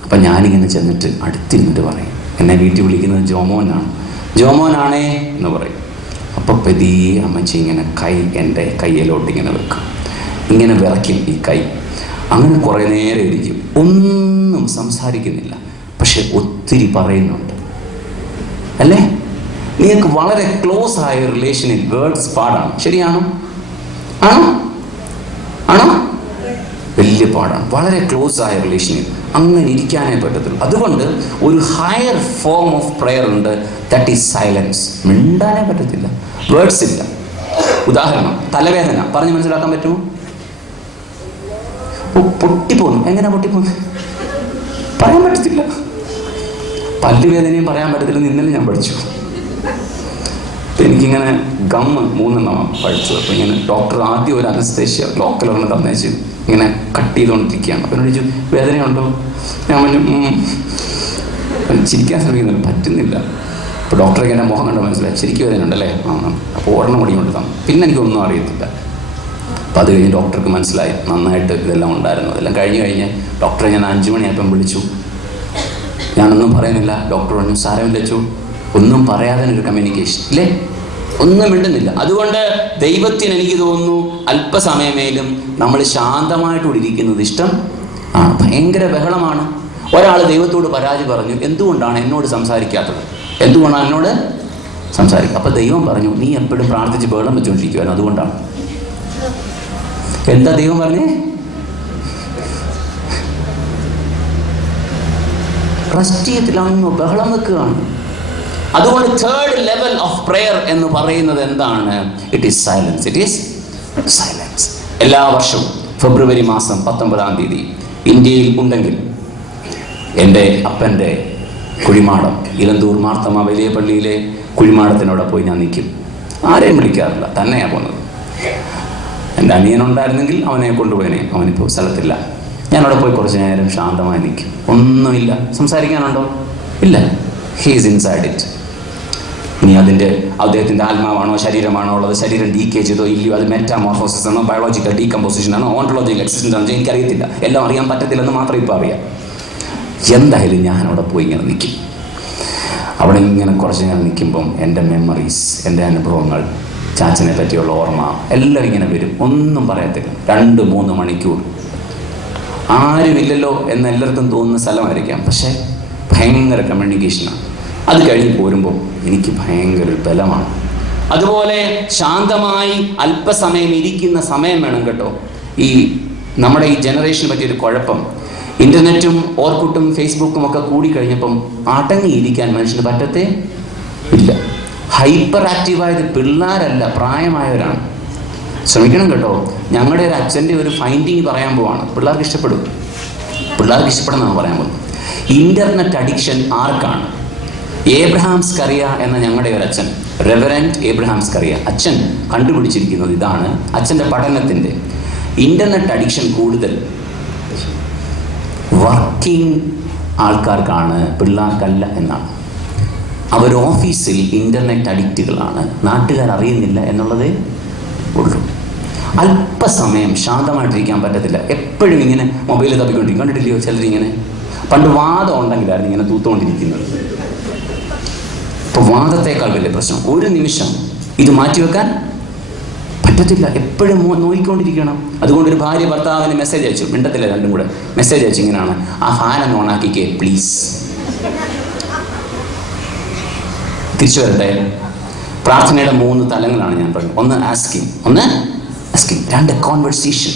അപ്പം ഞാനിങ്ങനെ ചെന്നിട്ട് അടുത്തിരുന്നിട്ട് പറയും, എന്നെ വീട്ടിൽ വിളിക്കുന്നത് ജോമോനാണേ എന്ന് പറയും. അപ്പം പതിയെ അമ്മച്ചി ഇങ്ങനെ എൻ്റെ കയ്യിലോട്ട് ഇങ്ങനെ വെക്കും, ഇങ്ങനെ വിറയ്ക്കും ഈ കൈ. അങ്ങനെ കുറേ നേരം ഇരിക്കും, ഒന്നും സംസാരിക്കുന്നില്ല, പക്ഷെ ഒത്തിരി പറയുന്നുണ്ട്. അല്ലേ? നിങ്ങൾക്ക് വളരെ ക്ലോസ് ആയ റിലേഷനിൽ വേർഡ്സ് പാടാണ്. ശരിയാണോ? ആണോ? വലിയ പാടാണ്. വളരെ ക്ലോസ് ആയ റിലേഷനിൽ അങ്ങനെ ഇരിക്കാനേ പറ്റത്തുള്ളൂ. അതുകൊണ്ട് ഒരു ഹയർ ഫോം ഓഫ് പ്രയർ ഉണ്ട്, ദാറ്റ് ഈസ് സൈലൻസ്. മിണ്ടാനേ പറ്റത്തില്ല, വേർഡ്സ് ഇല്ല. ഉദാഹരണം, തലവേദന പറഞ്ഞ് മനസ്സിലാക്കാൻ പറ്റുമോ? പൊട്ടിപ്പോന്നു. എങ്ങനെ പൊട്ടിപ്പോന്നു? പറയാൻ പറ്റത്തില്ല. പല്ലുവേദനയും പറയാൻ പറ്റത്തില്ലെന്ന് ഇന്നലെ ഞാൻ പഠിച്ചു. അപ്പം എനിക്കിങ്ങനെ ഗമ്മ് 3 പഴിച്ചു. അപ്പോൾ ഇങ്ങനെ ഡോക്ടർ ആദ്യം ഒരു അനസ്തേഷ്യ ലോക്കൽ ഒരെണ്ണം തന്നേച്ച് ഇങ്ങനെ കട്ട് ചെയ്തുകൊണ്ടിരിക്കുകയാണ്. അപ്പം ചോദിച്ചു വേദനയുണ്ടോ? ഞാൻ പറഞ്ഞു ചിരിക്കാൻ ശ്രമിക്കുന്നില്ല, പറ്റുന്നില്ല. അപ്പോൾ ഡോക്ടറൊക്കെ എൻ്റെ മുഖം കണ്ട് മനസ്സിലായി ശരിക്കും വേദനയുണ്ടല്ലേ. അപ്പോൾ ഒരെണ്ണം കൂടി കൊണ്ട് തന്നു. പിന്നെ എനിക്കൊന്നും അറിയത്തില്ല. അപ്പോൾ അത് കഴിഞ്ഞ് ഡോക്ടർക്ക് മനസ്സിലായി നന്നായിട്ട് ഇതെല്ലാം ഉണ്ടായിരുന്നു. അതെല്ലാം കഴിഞ്ഞ് ഡോക്ടറെ ഞാൻ 5 മണിയായപ്പം വിളിച്ചു. ഞാനൊന്നും പറയുന്നില്ല. ഡോക്ടർ പറഞ്ഞു സാരമില്ല അച്ചു, ഒന്നും പറയാതെ ഒരു കമ്മ്യൂണിക്കേഷൻ ഇല്ലേ, ഒന്നും മിണ്ടുന്നില്ല. അതുകൊണ്ട് ദൈവത്തിന് എനിക്ക് തോന്നുന്നു അല്പസമയമേലും നമ്മൾ ശാന്തമായിട്ടൂടെ ഇരിക്കുന്നത് ഇഷ്ടം ആണ്. ഭയങ്കര ബഹളമാണ്. ഒരാൾ ദൈവത്തോട് പരാതി പറഞ്ഞു, എന്തുകൊണ്ടാണ് എന്നോട് സംസാരിക്കാത്തത്, എന്തുകൊണ്ടാണ് എന്നോട് സംസാരിക്കുക? അപ്പോൾ ദൈവം പറഞ്ഞു നീ എപ്പോഴും പ്രാർത്ഥിച്ച് ബഹളം വെച്ചുകൊണ്ടിരിക്കുവായിരുന്നു, അതുകൊണ്ടാണ്. എന്താ ദൈവം പറഞ്ഞേ? റഷ്ടിയത്തിലാണെന്നോ ബഹളം വെക്കുകയാണ്. അതുകൊണ്ട് 3rd ലെവൽ ഓഫ് പ്രെയർ എന്ന് പറയുന്നത് എന്താണ്? It is silence. It is silence. എല്ലാ വർഷവും ഫെബ്രുവരി മാസം 19-ാം തീയതി ഇന്ത്യയിൽ ഉണ്ടെങ്കിൽ എൻ്റെ അപ്പൻ്റെ കുഴിമാടം ഇലന്തൂർ മാർത്തമ്മ വലിയ പള്ളിയിലെ കുഴിമാടത്തിനോടെ പോയി ഞാൻ നിൽക്കും. ആരെയും വിളിക്കാറില്ല, തന്നെയാണ് പോകുന്നത്. എൻ്റെ അനിയനുണ്ടായിരുന്നെങ്കിൽ അവനെ കൊണ്ടുപോയനെ, അവനിപ്പോൾ സ്ഥലത്തില്ല. ഞാനവിടെ പോയി കുറച്ച് നേരം ശാന്തമായി നിൽക്കും. ഒന്നുമില്ല. സംസാരിക്കാനുണ്ടോ? ഇല്ല. He is inside it. ഇനി അദ്ദേഹത്തിൻ്റെ ആത്മാവാണോ ശരീരമാണോ ഉള്ളത്, ശരീരം ഡീക്കേ ചെയ്തോ ഇല്ലയോ, അത് മെറ്റാമോർഫോസിസ് ആണോ, ബയോളജിക്കൽ ഡീകമ്പോസിഷൻ ആണോ, ഓണ്ടോളജിക്കൽ എക്സിസ്റ്റൻസ് ആണോ, എനിക്കറിയത്തില്ല. എല്ലാം അറിയാൻ പറ്റത്തില്ലെന്ന് മാത്രം ഇപ്പോൾ അറിയാം. എന്തായാലും ഞാനവിടെ പോയി ഇങ്ങനെ നിൽക്കും. അവിടെ ഇങ്ങനെ കുറച്ച് നേരം നിൽക്കുമ്പം എൻ്റെ മെമ്മറീസ്, എൻ്റെ അനുഭവങ്ങൾ, ചാച്ചനെ പറ്റിയുള്ള ഓർമ്മ എല്ലാം ഇങ്ങനെ വരും. ഒന്നും പറയത്തില്ല. 2-3 മണിക്കൂർ ആരുമില്ലല്ലോ എന്ന് എല്ലാവർക്കും തോന്നുന്ന സ്ഥലമായിരിക്കാം, പക്ഷേ ഭയങ്കര കമ്മ്യൂണിക്കേഷനാണ്. അത് കഴിഞ്ഞ് പോരുമ്പോൾ എനിക്ക് ഭയങ്കര ബലമാണ്. അതുപോലെ ശാന്തമായി അല്പസമയം ഇരിക്കുന്ന സമയം വേണം കേട്ടോ. ഈ നമ്മുടെ ഈ ജനറേഷന് പറ്റിയൊരു കുഴപ്പം, ഇൻ്റർനെറ്റും ഓർക്കുട്ടും ഫേസ്ബുക്കും ഒക്കെ കൂടിക്കഴിഞ്ഞപ്പം അടങ്ങിയിരിക്കാൻ മനുഷ്യന് പറ്റത്തേ ഇല്ല. ഹൈപ്പർ ആക്റ്റീവായത് പിള്ളേരല്ല, പ്രായമായവരാണ്. ശ്രമിക്കണം കേട്ടോ. ഞങ്ങളുടെ ഒരു അച്ഛൻ്റെ ഒരു ഫൈൻഡിങ് പറയാൻ പോവാണ്. പിള്ളേർക്ക് ഇഷ്ടപ്പെടുന്നതാണ് പറയാൻ പോകുന്നത്. ഇൻ്റർനെറ്റ് അഡിക്ഷൻ ആർക്കാണ്? ഏബ്രഹാം സ്കറിയ എന്ന ഞങ്ങളുടെ ഒരു അച്ഛൻ, റെവറൻഡ് ഏബ്രഹാം സ്കറിയ അച്ഛൻ കണ്ടുപിടിച്ചിരിക്കുന്നത് ഇതാണ്. അച്ഛൻ്റെ പഠനത്തിൻ്റെ ഇൻ്റർനെറ്റ് അഡിക്ഷൻ കൂടുതൽ വർക്കിംഗ് ആൾക്കാർക്കാണ്, പിള്ളേർക്കല്ല എന്നാണ്. അവർ ഓഫീസിൽ ഇൻ്റർനെറ്റ് അഡിക്റ്റുകളാണ്, നാട്ടുകാർ അറിയുന്നില്ല എന്നുള്ളതേ ഉള്ളൂ. അല്പസമയം ശാന്തമായിട്ടിരിക്കാൻ പറ്റത്തില്ല. എപ്പോഴും ഇങ്ങനെ മൊബൈലിൽ തപ്പിക്കൊണ്ടിരിക്കും. കണ്ടിട്ടില്ലയോ ചിലരിങ്ങനെ? പണ്ട് വാദം ഉണ്ടെങ്കിലായിരുന്നു ഇങ്ങനെ തൂത്തുകൊണ്ടിരിക്കുന്നത്. ഇപ്പോൾ വാദത്തേക്കാൾ വലിയ പ്രശ്നം. ഒരു നിമിഷം ഇത് മാറ്റിവെക്കാൻ പറ്റത്തില്ല. എപ്പോഴും നോക്കിക്കൊണ്ടിരിക്കണം. അതുകൊണ്ടൊരു ഭാര്യ ഭർത്താവിന് മെസ്സേജ് അയച്ചു, മിണ്ടത്തില്ല, രണ്ടും കൂടെ മെസ്സേജ് അയച്ചു. ഇങ്ങനെയാണ്, ആ ഫാനൊന്ന് ഓണാക്കിക്കേ പ്ലീസ്. തിരിച്ചു വരട്ടെ. പ്രാർത്ഥനയുടെ 3 തലങ്ങളാണ് ഞാൻ പറഞ്ഞത്. 1 ആസ്കിങ്, 2 കോൺവെർസേഷൻ,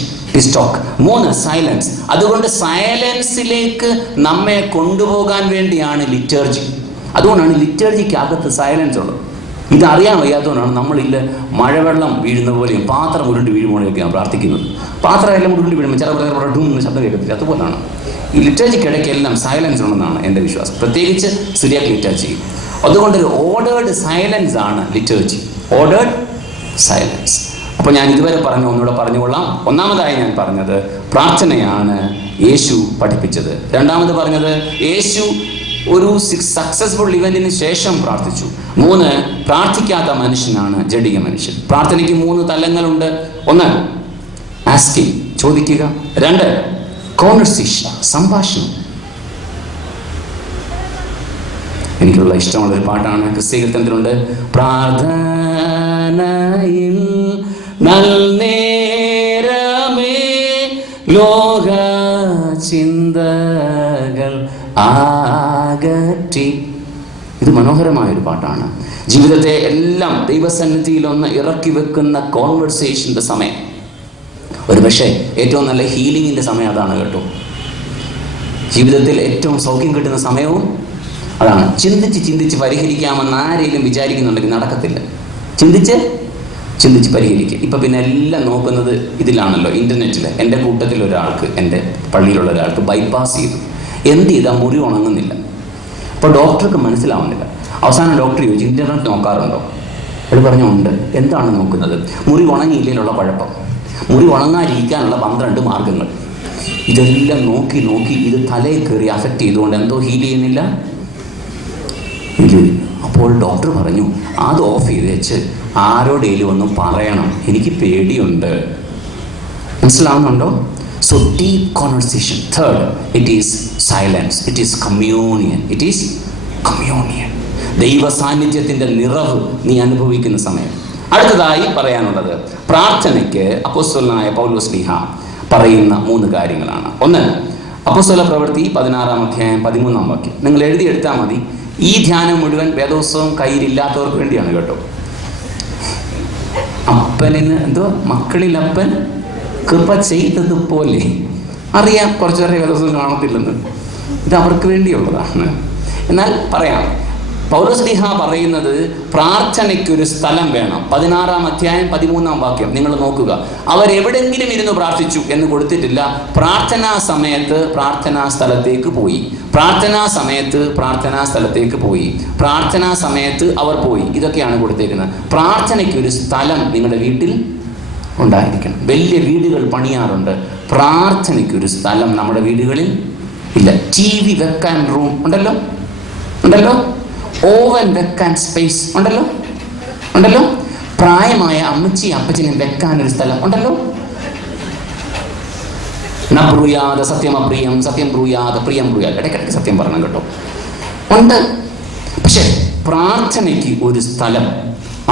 ടോക്ക്, 3 സൈലൻസ്. അതുകൊണ്ട് സൈലൻസിലേക്ക് നമ്മെ കൊണ്ടുപോകാൻ വേണ്ടിയാണ് ലിറ്റർജി. അതുകൊണ്ടാണ് ലിറ്റർജിക്ക് അകത്ത് സൈലൻസ് ഉള്ളത്. ഇതറിയാൻ വയ്യാത്തതുകൊണ്ടാണ് നമ്മളില്ല മഴവെള്ളം വീഴുന്ന പോലെയും പാത്രം ഉരുണ്ട് വീഴുമ്പോഴൊക്കെയാണ് പ്രാർത്ഥിക്കുന്നത്. പാത്രം എല്ലാം ഉരുണ്ട് വീഴുമ്പോൾ ചില ഡൂം ശബ്ദം കേൾക്കത്തില്ല. അതുപോലെയാണ് ഈ ലിറ്റർജിക്കിടയ്ക്ക് എല്ലാം സൈലൻസ് ഉണ്ടെന്നാണ് എൻ്റെ വിശ്വാസം, പ്രത്യേകിച്ച് സിറിയാക് ലിറ്റർജി. അതുകൊണ്ടൊരു ഓർഡേർഡ് സൈലൻസ് ആണ് ലിറ്റർജി, ഓർഡേർഡ് സൈലൻസ്. അപ്പോൾ ഞാൻ ഇതുവരെ ഒന്നുകൂടെ പറഞ്ഞുകൊള്ളാം. ഒന്നാമതായി ഞാൻ പറഞ്ഞത് പ്രാർത്ഥനയാണ് യേശു പഠിപ്പിച്ചത്. രണ്ടാമത് പറഞ്ഞത് യേശു ഒരു സക്സസ്ഫുൾ ഇവന്റിന് ശേഷം പ്രാർത്ഥിച്ചു. 3 പ്രാർത്ഥിക്കാത്ത മനുഷ്യനാണ് ജഡിക മനുഷ്യൻ. പ്രാർത്ഥനയ്ക്ക് 3 തലങ്ങളുണ്ട്. 1 ആസ്കിങ്, ചോദിക്കുക. 2 കോൺവെർസേഷൻ, സംഭാഷണം. എനിക്കുള്ള ഇഷ്ടമുള്ളൊരു പാട്ടാണ്, ക്രിസ്തീയ കീർത്തനത്തിലുണ്ട്, പ്രാർത്ഥനയിൽ നൽനേരമേ ലോക ചിന്തകൾ ആകറ്റി. ഇത് മനോഹരമായൊരു പാട്ടാണ്. ജീവിതത്തെ എല്ലാം ദൈവസന്നിധിയിൽ ഒന്ന് ഇറക്കി വെക്കുന്ന കോൺവെർസേഷൻ്റെ സമയം. ഒരു പക്ഷേ ഏറ്റവും നല്ല ഹീലിങ്ങിൻ്റെ സമയം അതാണ് കേട്ടോ. ജീവിതത്തിൽ ഏറ്റവും സൗഖ്യം കിട്ടുന്ന സമയവും അതാണ്. ചിന്തിച്ച് പരിഹരിക്കാമെന്ന് ആരെങ്കിലും വിചാരിക്കുന്നുണ്ടെങ്കിൽ നടക്കത്തില്ല. ചിന്തിച്ച് പരിഹരിക്കുക. ഇപ്പം പിന്നെ എല്ലാം നോക്കുന്നത് ഇതിലാണല്ലോ, ഇൻ്റർനെറ്റിൽ. എൻ്റെ കൂട്ടത്തിൽ ഒരാൾക്ക്, എൻ്റെ പള്ളിയിലുള്ള ഒരാൾക്ക് ബൈപ്പാസ് ചെയ്തു. എന്ത് ചെയ്താൽ മുറി ഉണങ്ങുന്നില്ല. അപ്പോൾ ഡോക്ടർക്ക് മനസ്സിലാവുന്നില്ല. അവസാനം ഡോക്ടർ ചോദിച്ചു, ഇൻ്റർനെറ്റ് നോക്കാറുണ്ടോ? അയാൾ പറഞ്ഞു ഉണ്ട്. എന്താണ് നോക്കുന്നത്? മുറി ഉണങ്ങിയില്ലേലുള്ള കുഴപ്പം, മുറി ഉണങ്ങാതിരിക്കാനുള്ള 12 മാർഗങ്ങൾ. ഇതെല്ലാം നോക്കി നോക്കി ഇത് തലയിൽ കയറി അഫക്റ്റ് ചെയ്തുകൊണ്ട് എന്തോ ഹീൽ ചെയ്യുന്നില്ല. അപ്പോൾ ഡോക്ടർ പറഞ്ഞു അത് ഓഫ് ചെയ്ത് വെച്ച് ആരോടേലും ഒന്നും പറയണം, എനിക്ക് പേടിയുണ്ട്. മനസ്സിലാവുന്നുണ്ടോ? So deep conversation. Third, it is silence, it is communion, it is communion. ദൈവ സാന്നിധ്യത്തിൻ്റെ നിറവ് നീ അനുഭവിക്കുന്ന സമയം. അടുത്തതായി പറയാനുള്ളത് പ്രാർത്ഥനയ്ക്ക് അപ്പോസ്തലനായ പൗലോസ്ലീഹ പറയുന്ന 3 കാര്യങ്ങളാണ്. ഒന്ന്, അപ്പോസ്തല പ്രവൃത്തി 16-ാം അധ്യായം 13-ാം വാക്യം. നിങ്ങൾ എഴുതിയെടുത്താൽ മതി. ഈ ധ്യാനം മുഴുവൻ വേദോത്സവം കയ്യിലില്ലാത്തവർക്ക് വേണ്ടിയാണ് കേട്ടോ. അപ്പനിന് മക്കളിൽ അപ്പൻ കൃപ ചെയ്തതുപോലെ. അറിയാം കുറച്ചേറെ വേദോത്സവം കാണത്തില്ലെന്ന്, ഇത് അവർക്ക് വേണ്ടിയുള്ളതാണ്. എന്നാൽ പറയാം, പൗലോസ്ലീഹ പറയുന്നത് പ്രാർത്ഥനയ്ക്കൊരു സ്ഥലം വേണം. 16-ാം അധ്യായം 13-ാം വാക്യം നിങ്ങൾ നോക്കുക. അവരെവിടെങ്കിലും ഇരുന്ന് പ്രാർത്ഥിച്ചു എന്ന് കൊടുത്തിട്ടില്ല. പ്രാർത്ഥനാ സമയത്ത് പ്രാർത്ഥനാ സ്ഥലത്തേക്ക് പോയി, പ്രാർത്ഥനാ സമയത്ത് പ്രാർത്ഥനാ സ്ഥലത്തേക്ക് പോയി, പ്രാർത്ഥനാ സമയത്ത് അവർ പോയി. ഇതൊക്കെയാണ് കൊടുത്തേക്കുന്നത്. പ്രാർത്ഥനയ്ക്കൊരു സ്ഥലം നിങ്ങളുടെ വീട്ടിൽ ഉണ്ടായിരിക്കണം. വലിയ വീടുകൾ പണിയാറുണ്ട്, പ്രാർത്ഥനയ്ക്കൊരു സ്ഥലം നമ്മുടെ വീടുകളിൽ ഇല്ല. TV വെക്കാൻ റൂം ഉണ്ടല്ലോ, ഓവൻ വെക്കാൻ സ്പേസ് ഉണ്ടല്ലോ, പ്രായമായ അമ്മച്ചി അപ്പച്ചനും വെക്കാനൊരു സ്ഥലം ഉണ്ടല്ലോ. നബ്രൂയാതെ സത്യം അപ്രിയം, സത്യം ബ്രൂയാതെ പ്രിയം ബ്രൂയാതെ. ഇടയ്ക്കിടയ്ക്ക് സത്യം പറഞ്ഞു കേട്ടോ, ഉണ്ട്. പക്ഷെ പ്രാർത്ഥനയ്ക്ക് ഒരു സ്ഥലം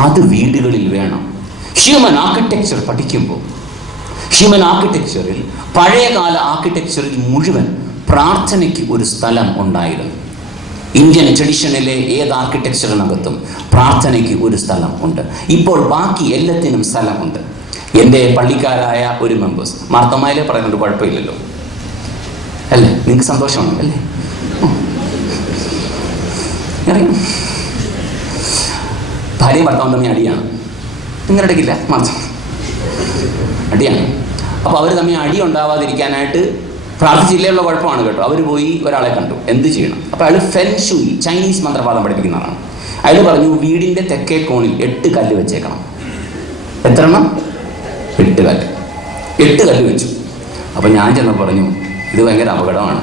അത് വീടുകളിൽ വേണം. ഹ്യൂമൻ ആർക്കിടെക്ചർ പഠിക്കുമ്പോൾ, ഹ്യൂമൻ ആർക്കിടെക്ചറിൽ, പഴയകാല ആർക്കിടെക്ചറിൽ മുഴുവൻ പ്രാർത്ഥനയ്ക്ക് ഒരു സ്ഥലം ഉണ്ടായിരുന്നു. ഇന്ത്യൻ ട്രഡീഷനിലെ ഏത് ആർക്കിടെക്ചറിനകത്തും പ്രാർത്ഥനയ്ക്ക് ഒരു സ്ഥലം ഉണ്ട്. ഇപ്പോൾ ബാക്കി എല്ലാത്തിനും സ്ഥലമുണ്ട്. എൻ്റെ പള്ളിക്കാരായ ഒരു മെമ്പേഴ്സ് മാർത്തമായിലെ പറയുന്നത് കുഴപ്പമില്ലല്ലോ അല്ലേ? നിങ്ങൾക്ക് സന്തോഷമാണ് അല്ലേ? അറിയാം, ഭാര്യയും ഭർത്താവും തമ്മിൽ അടിയാണ്. നിങ്ങളുടെ ഇടയ്ക്കില്ല, മാർത്തം അടിയാണ്. അപ്പോൾ അവർ തമ്മിൽ അടി ഉണ്ടാവാതിരിക്കാനായിട്ട് പ്രാർത്ഥിച്ചില്ലുള്ള കുഴപ്പമാണ് കേട്ടോ. അവർ പോയി ഒരാളെ കണ്ടു, എന്ത് ചെയ്യണം? അപ്പോൾ അയാൾ ഫെൻ ഷൂയി, ചൈനീസ് മന്ത്രവാദം പഠിപ്പിക്കുന്നതാണ്. അയാൾ പറഞ്ഞു വീടിൻ്റെ തെക്കേ കോണിൽ 8 കല്ല് വെച്ചേക്കണം. എത്ര എണ്ണം? 8 കല്ല് വെച്ചു. അപ്പോൾ ഞാൻ ചെന്ന് പറഞ്ഞു ഇത് ഭയങ്കര അപകടമാണ്,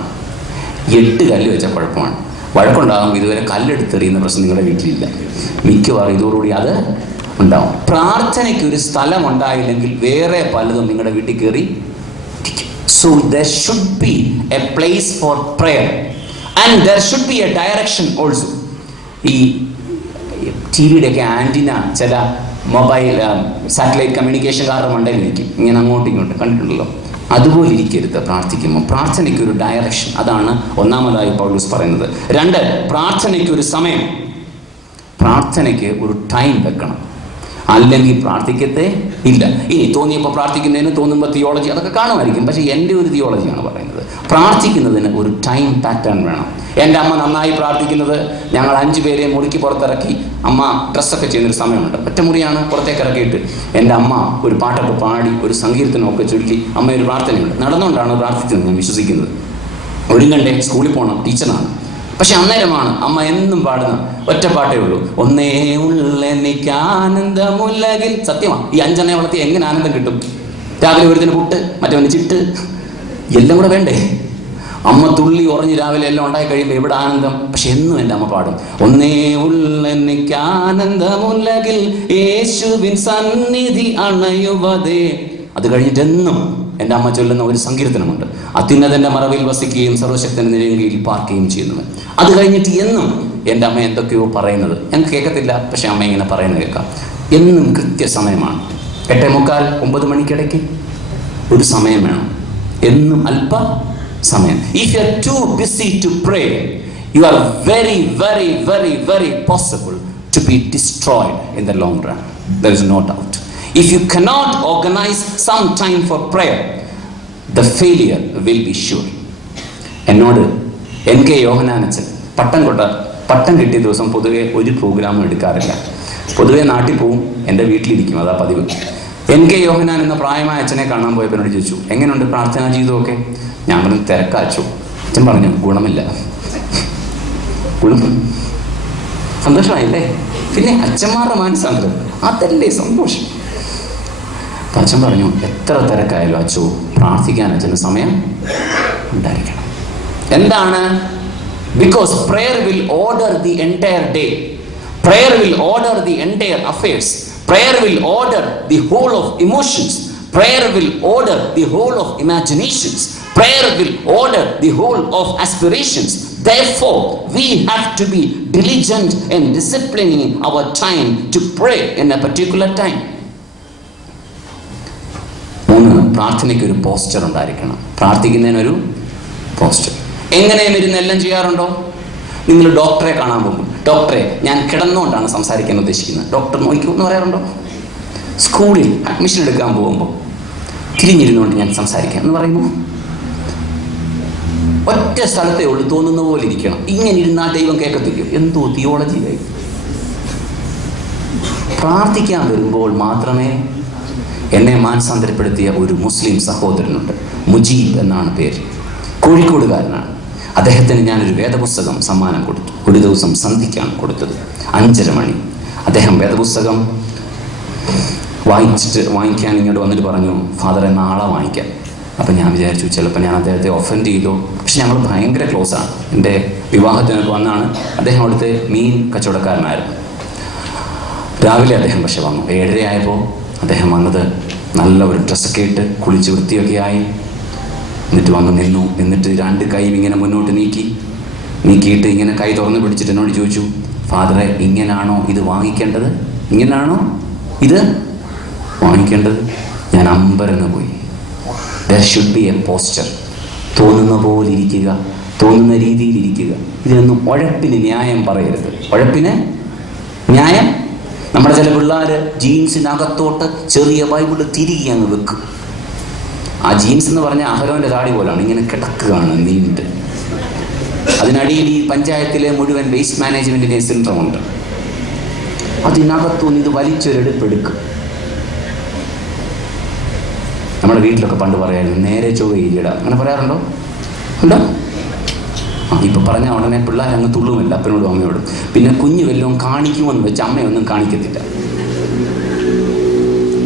8 കല്ല് വെച്ച കുഴപ്പമാണ്, വഴക്കുണ്ടാകും. ഇതുവരെ കല്ലെടുത്തെറിയുന്ന പ്രശ്നം നിങ്ങളുടെ വീട്ടിലില്ല, മിക്കവാറും ഇതോടുകൂടി അത് ഉണ്ടാവും. പ്രാർത്ഥനയ്ക്ക് ഒരു സ്ഥലം ഉണ്ടായില്ലെങ്കിൽ വേറെ പലതും നിങ്ങളുടെ വീട്ടിൽ കയറി. So there should be a place for prayer and there should be a direction also. ഈ ടിവിയുടെയൊക്കെ ആൻറ്റിന ചില മൊബൈൽ സാറ്റലൈറ്റ് കമ്മ്യൂണിക്കേഷൻകാരുടെ മണ്ടയിലിരിക്കും, ഇങ്ങനെ അങ്ങോട്ടും ഇങ്ങോട്ടും കണ്ടിട്ടുണ്ടല്ലോ. അതുപോലെ ഇരിക്കരുത് പ്രാർത്ഥിക്കുമ്പോൾ. പ്രാർത്ഥനയ്ക്ക് ഒരു ഡയറക്ഷൻ, അതാണ് ഒന്നാമതായി പൗലോസ് പറയുന്നത്. 2, പ്രാർത്ഥനയ്ക്ക് ഒരു സമയം, പ്രാർത്ഥനയ്ക്ക് ഒരു ടൈം വെക്കണം, അല്ലെങ്കിൽ പ്രാർത്ഥിക്കത്തേ ഇല്ല. ഇനി തോന്നിയപ്പോൾ പ്രാർത്ഥിക്കുന്നതിന്, തോന്നുമ്പോൾ തിയോളജി അതൊക്കെ കാണുമായിരിക്കും. പക്ഷേ എൻ്റെ ഒരു തിയോളജിയാണ് പറയുന്നത്, പ്രാർത്ഥിക്കുന്നതിന് ഒരു ടൈം പാറ്റേൺ വേണം. എൻ്റെ അമ്മ നന്നായി പ്രാർത്ഥിക്കുന്നത്, ഞങ്ങൾ 5 പേരെ മുറിക്ക് പുറത്തിറക്കി അമ്മ ഡ്രസ്സൊക്കെ ചെയ്യുന്നൊരു സമയമുണ്ട്. ഒറ്റ മുറിയാണ്, പുറത്തേക്ക് ഇറക്കിയിട്ട് എൻ്റെ അമ്മ ഒരു പാട്ടൊക്കെ പാടി ഒരു സങ്കീർത്തനമൊക്കെ ചൊല്ലി അമ്മ ഒരു പ്രാർത്ഥനയുണ്ട്. നടന്നുകൊണ്ടാണ് പ്രാർത്ഥിക്കുന്നത് ഞാൻ വിശ്വസിക്കുന്നത്. ഒരുങ്ങണ്ടേ, സ്കൂളിൽ പോകണം, ടീച്ചറാണ്. പക്ഷെ അന്നേരമാണ് അമ്മ എന്നും പാടുന്ന ഒറ്റപ്പാട്ടേ ഉള്ളൂ, ഒന്നേ ഉള്ളെനിക്ക് ആനന്ദമുലകിൽ. സത്യമാണ്, ഈ 5 എണ്ണയെ വളർത്തി എങ്ങനെ ആനന്ദം കിട്ടും? രാവിലെ ഒരുത്തിന് പുട്ട്, മറ്റവന് ചിട്ട്, എല്ലാം കൂടെ വേണ്ടേ? അമ്മ തുള്ളി ഉറഞ്ഞ് രാവിലെ എല്ലാം ഉണ്ടായി കഴിയുമ്പോൾ എവിടെ ആനന്ദം? പക്ഷെ എന്നും എൻ്റെ അമ്മ പാടും, ഒന്നേ ഉള്ളെനിക്ക് ആനന്ദമുലകിൽ യേശുവിൻ സന്നിധി അണയുവതേ. അത് കഴിഞ്ഞിട്ട് എന്നും എൻ്റെ അമ്മ ചൊല്ലുന്ന ഒരു സങ്കീർത്തനമുണ്ട്, അത്യുന്നതൻ്റെ മറവിൽ വസിക്കുകയും സർവശക്തൻ്റെ നിഴലിൽ പാർക്കുകയും ചെയ്യുന്നവൻ. അത് കഴിഞ്ഞിട്ട് എന്നും എൻ്റെ അമ്മ എന്തൊക്കെയോ പറയുന്നത് ഞങ്ങൾക്ക് കേൾക്കത്തില്ല, പക്ഷെ അമ്മ ഇങ്ങനെ പറയുന്നത് കേൾക്കാം. എന്നും കൃത്യസമയമാണ്, 8:45 9 മണിക്കിടയ്ക്ക് ഒരു സമയം വേണം, എന്നും അല്പ സമയം. If you are too busy to pray, you are very, very, very, very possible to be destroyed in the long run. There is no doubt. If you cannot organize some time for prayer, the failure will be sure. എന്നോട് NK യോഹന്നാനച്ചൻ പട്ടം കിട്ടിയ ദിവസം പൊതുവെ ഒരു പ്രോഗ്രാമും എടുക്കാറില്ല. പൊതുവെ നാട്ടിൽ പോവും, എൻ്റെ വീട്ടിലിരിക്കും, അതാ പതിവ്. NK യോഹന്നാൻ എന്ന പ്രായമായ അച്ഛനെ കാണാൻ പോയപ്പോൾ എന്നോട് ചോദിച്ചു, എങ്ങനെയുണ്ട് പ്രാർത്ഥനാ ജീവിതമൊക്കെ? ഞാൻ പറഞ്ഞു തിരക്കാച്ചു. അച്ഛൻ പറഞ്ഞു ഗുണമില്ല. സന്തോഷമായില്ലേ? പിന്നെ അച്ഛന്മാരുടെ മാനസാന്തരം, അതല്ലേ സന്തോഷം. അപ്പം അച്ഛൻ പറഞ്ഞു, എത്ര തിരക്കായാലും അച്ഛോ പ്രാർത്ഥിക്കാൻ അച്ഛന് സമയം ഉണ്ടായിരിക്കണം. എന്താണ്? Because prayer will order the entire day. Prayer will order the entire affairs. Prayer will order the whole of emotions. Prayer will order the whole of imaginations. Prayer will order the whole of aspirations. Therefore, we have to be diligent in disciplining our time to pray in a particular time. 3, പ്രാർത്ഥനയ്ക്ക് ഒരു പോസ്റ്റർ ഉണ്ടായിരിക്കണം. പ്രാർത്ഥിക്കുന്നതിനൊരു പോസ്റ്റർ. എങ്ങനെയും ഇരുന്ന് എല്ലാം ചെയ്യാറുണ്ടോ? നിങ്ങൾ ഡോക്ടറെ കാണാൻ പോകും, ഡോക്ടറെ ഞാൻ കിടന്നുകൊണ്ടാണ് സംസാരിക്കാൻ ഉദ്ദേശിക്കുന്നത്, ഡോക്ടർ നോക്കൂ എന്ന് പറയാറുണ്ടോ? സ്കൂളിൽ അഡ്മിഷൻ എടുക്കാൻ പോകുമ്പോൾ തിരിഞ്ഞിരുന്നുകൊണ്ട് ഞാൻ സംസാരിക്കാം എന്ന് പറയുമോ? ഒറ്റ സ്ഥലത്തേ ഉള്ളൂ, തോന്നുന്ന പോലെ ഇരിക്കണം. ഇങ്ങനെ ഇരുന്നാൽ ദൈവം കേൾക്കത്തില്ലയോ? എന്തോ തിയോളജി ആയി. പ്രാർത്ഥിക്കാൻ വരുമ്പോൾ മാത്രമേ. എന്നെ മാനസാന്തരപ്പെടുത്തിയ ഒരു മുസ്ലിം സഹോദരനുണ്ട്, മുജീബ് എന്നാണ് പേര്, കോഴിക്കോടുകാരനാണ്. അദ്ദേഹത്തിന് ഞാനൊരു വേദപുസ്തകം സമ്മാനം കൊടുത്തു. ഒരു ദിവസം സന്ധിക്കാണ് കൊടുത്തത്, 5:30 മണി. അദ്ദേഹം വേദപുസ്തകം വാങ്ങിക്കാൻ ഇങ്ങോട്ട് വന്നിട്ട് പറഞ്ഞു, ഫാദറെ നാളെ വാങ്ങിക്കാം. അപ്പം ഞാൻ വിചാരിച്ചു ചിലപ്പോൾ ഞാൻ അദ്ദേഹത്തെ ഒഫൻഡ് ചെയ്തോ. പക്ഷെ ഞങ്ങൾ ഭയങ്കര ക്ലോസാണ്. എൻ്റെ വിവാഹത്തിനൊക്കെ വന്നാണ്. അദ്ദേഹം അവിടുത്തെ മീൻ കച്ചവടക്കാരനായിരുന്നു. രാവിലെ അദ്ദേഹം പക്ഷെ വന്നു. 7:30 ആയപ്പോൾ അദ്ദേഹം വന്നത് നല്ല ഒരു ഡ്രസ്സൊക്കെ ഇട്ട് കുളിച്ച് വൃത്തിയൊക്കെ ആയി. എന്നിട്ട് വന്ന് നിന്നു. എന്നിട്ട് 2 കൈയും ഇങ്ങനെ മുന്നോട്ട് നീക്കിയിട്ട് ഇങ്ങനെ കൈ തുറന്ന് പിടിച്ചിട്ട് എന്നോട് ചോദിച്ചു, ഫാദറെ ഇങ്ങനാണോ ഇത് വാങ്ങിക്കേണ്ടത്? ഇങ്ങനാണോ ഇത് വാങ്ങിക്കേണ്ടത്? ഞാൻ അമ്പരന്ന് പോയി. There should be a posture. തോന്നുന്ന പോലെ ഇരിക്കുക, തോന്നുന്ന രീതിയിൽ ഇരിക്കുക. ഇതിനൊന്നും ഉഴപ്പിന് ന്യായം പറയരുത്. ഉഴപ്പിന് ന്യായം. നമ്മുടെ ചില പിള്ളേർ ജീൻസിനകത്തോട്ട് ചെറിയ ബൈബിള് തിരികെ അങ്ങ് വെക്കും. ആ ജീൻസ് എന്ന് പറഞ്ഞാൽ അഹരോൻ്റെ താടി പോലാണ്, ഇങ്ങനെ കിടക്കുകയാണ് നീണ്ട്. അതിനടിയിൽ ഈ പഞ്ചായത്തിലെ മുഴുവൻ വേസ്റ്റ് മാനേജ്മെൻറ്റിൻ്റെ സിൻഡ്രോമുണ്ട്. അതിനകത്തുനിന്ന് ഇത് വലിച്ചൊരെടുപ്പെടുക്കും. നമ്മുടെ വീട്ടിലൊക്കെ പണ്ട് പറയായിരുന്നു, നേരെ ചൊവ്വയിലിട. അങ്ങനെ പറയാറുണ്ടോ? ഉണ്ടോ? ഇപ്പം പറഞ്ഞാൽ ഉടനെ പിള്ളേർ അങ്ങ് തുള്ളുമല്ല അപ്പനോടും അമ്മയോടും. പിന്നെ കുഞ്ഞ് വല്ലതും കാണിക്കുമെന്ന് വെച്ച് അമ്മയൊന്നും കാണിക്കത്തില്ല.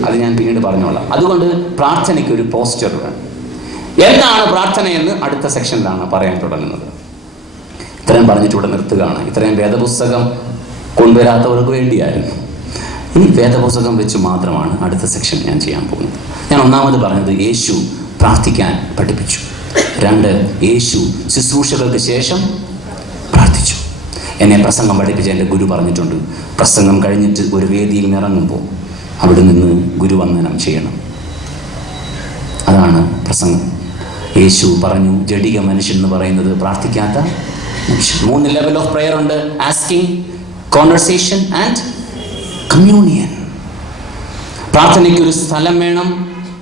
അത് ഞാൻ പിന്നീട് പറഞ്ഞോളാം. അതുകൊണ്ട് പ്രാർത്ഥനയ്ക്ക് ഒരു പോസ്റ്റർ വേണം. എന്താണ് പ്രാർത്ഥനയെന്ന് അടുത്ത സെക്ഷനിലാണ് പറയാൻ തുടങ്ങുന്നത്. ഇത്രയും പറഞ്ഞിട്ട് ഇവിടെ നിർത്തുകയാണ്. ഇത്രയും വേദപുസ്തകം കൊണ്ടുവരാത്തവർക്ക് വേണ്ടിയായിരുന്നു. ഇനി വേദപുസ്തകം വെച്ച് മാത്രമാണ് അടുത്ത സെക്ഷൻ ഞാൻ ചെയ്യാൻ പോകുന്നത്. ഞാൻ ഒന്നാമത് പറഞ്ഞത് യേശു പ്രാർത്ഥിക്കാൻ പഠിപ്പിച്ചു. 2, യേശു ശുശ്രൂഷകൾക്ക് ശേഷം പ്രാർത്ഥിച്ചു. എന്നെ പ്രസംഗം പഠിപ്പിച്ച എൻ്റെ ഗുരു പറഞ്ഞിട്ടുണ്ട്, പ്രസംഗം കഴിഞ്ഞിട്ട് ഒരു വേദിയിൽ ഇറങ്ങുമ്പോൾ അവിടെ നിന്ന് ഗുരുവന്ദനം ചെയ്യണം. അതാണ് പ്രസംഗം. യേശു പറഞ്ഞു, ജഡിക മനുഷ്യൻ എന്ന് പറയുന്നത് പ്രാർത്ഥിക്കാത്ത മനുഷ്യൻ. 3 ലെവൽ ഓഫ് പ്രെയർ ഉണ്ട്: ആസ്കിങ്, കോൺവെർസേഷൻ ആൻഡ് കമ്മ്യൂണിയൻ. പ്രാർത്ഥനയ്ക്ക് ഒരു സ്ഥലം വേണം,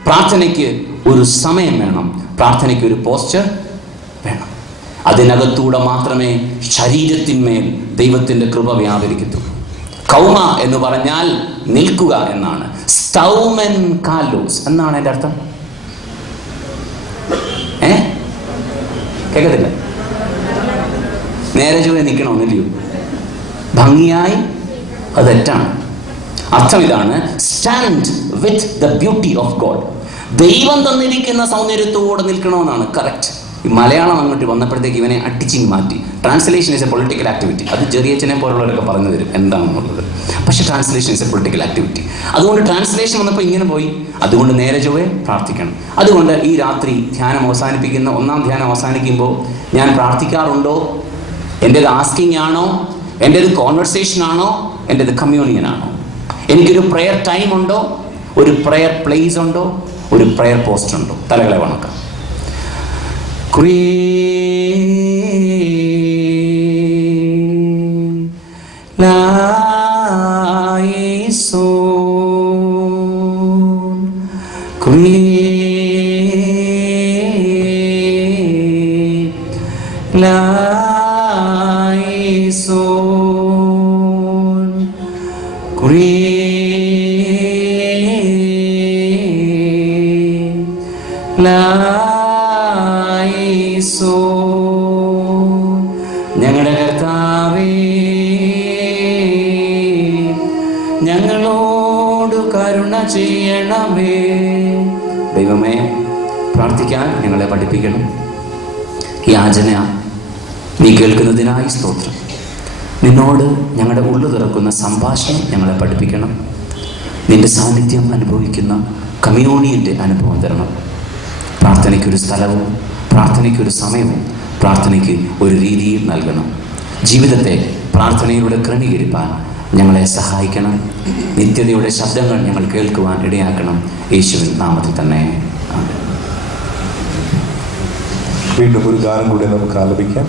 പ്രാർത്ഥനയ്ക്ക് ഒരു സമയം വേണം, പ്രാർത്ഥനയ്ക്ക് ഒരു പോസ്റ്റർ വേണം. അതിനകത്തൂടെ മാത്രമേ ശരീരത്തിന്മേൽ ദൈവത്തിൻ്റെ കൃപ വ്യാപരിക്കത്തുള്ളൂ. കൗമ എന്ന് പറഞ്ഞാൽ നിൽക്കുക എന്നാണ്. സ്റ്റൗമെൻ കാലോസ് എന്നാണ് എൻ്റെ അർത്ഥം. കേൾക്കത്തില്ല? നേരെ ചൊവ്വേ നിൽക്കണമെന്നില്ലയോ? ഭംഗിയായി, അത് തെറ്റാണ്. അർത്ഥം ഇതാണ്: stand with the beauty of God. ദൈവം തന്നിരിക്കുന്ന സൗന്ദര്യത്തോടെ നിൽക്കണമെന്നാണ്. കറക്റ്റ്. ഈ മലയാളം അങ്ങോട്ട് വന്നപ്പോഴത്തേക്ക് ഇവനെ അടിച്ചിങ് മാറ്റി. Translation is A political activity. അത് ചെറിയച്ഛനെ പോലുള്ളവരൊക്കെ പറഞ്ഞു തരും എന്താണെന്നുള്ളത്. പക്ഷേ translation is A political activity. അതുകൊണ്ട് ട്രാൻസ്ലേഷൻ വന്നപ്പോൾ ഇങ്ങനെ പോയി. അതുകൊണ്ട് നേരെ ചൊവ്വേ പ്രാർത്ഥിക്കണം. അതുകൊണ്ട് ഈ രാത്രി ധ്യാനം അവസാനിപ്പിക്കുന്ന 1ാം ധ്യാനം അവസാനിക്കുമ്പോൾ ഞാൻ പ്രാർത്ഥിക്കാറുണ്ടോ? എൻ്റേത് ആസ്കിങ് ആണോ? എൻ്റേത് കോൺവെർസേഷൻ ആണോ? എൻ്റേത് കമ്മ്യൂണിയൻ ആണോ? എനിക്കൊരു പ്രെയർ ടൈം ഉണ്ടോ? ഒരു പ്രെയർ പ്ലേസ് ഉണ്ടോ? ഒരു പ്രെയർ പോസ്റ്റ് ഉണ്ടോ? തലകളെ വണക്കാം. ഞങ്ങളുടെ കർത്താവേ, ചെയ്യണമേ. ദൈവമേ, പ്രാർത്ഥിക്കാൻ ഞങ്ങളെ പഠിപ്പിക്കണം. യാചന നീ കേൾക്കുന്നതിനായി സ്തോത്രം. നിന്നോട് ഞങ്ങളുടെ ഉള്ളു തുറക്കുന്ന സംഭാഷണം ഞങ്ങളെ പഠിപ്പിക്കണം. നിന്റെ സാന്നിധ്യം അനുഭവിക്കുന്ന കമ്മ്യൂണിയൻ്റെ അനുഭവം തരണം. പ്രാർത്ഥനയ്ക്കൊരു സ്ഥലവും പ്രാർത്ഥനയ്ക്കൊരു സമയവും പ്രാർത്ഥനയ്ക്ക് ഒരു രീതിയും നൽകണം. ജീവിതത്തെ പ്രാർത്ഥനയിലൂടെ ക്രമീകരിക്കാൻ ഞങ്ങളെ സഹായിക്കണം. നിത്യതയുടെ ശബ്ദങ്ങൾ ഞങ്ങൾ കേൾക്കുവാൻ ഇടയാക്കണം. യേശുവിൻ നാമത്തിൽ തന്നെ. വീണ്ടും ഒരു ഗാനം കൂടെ നമുക്ക് ആലപിക്കാം.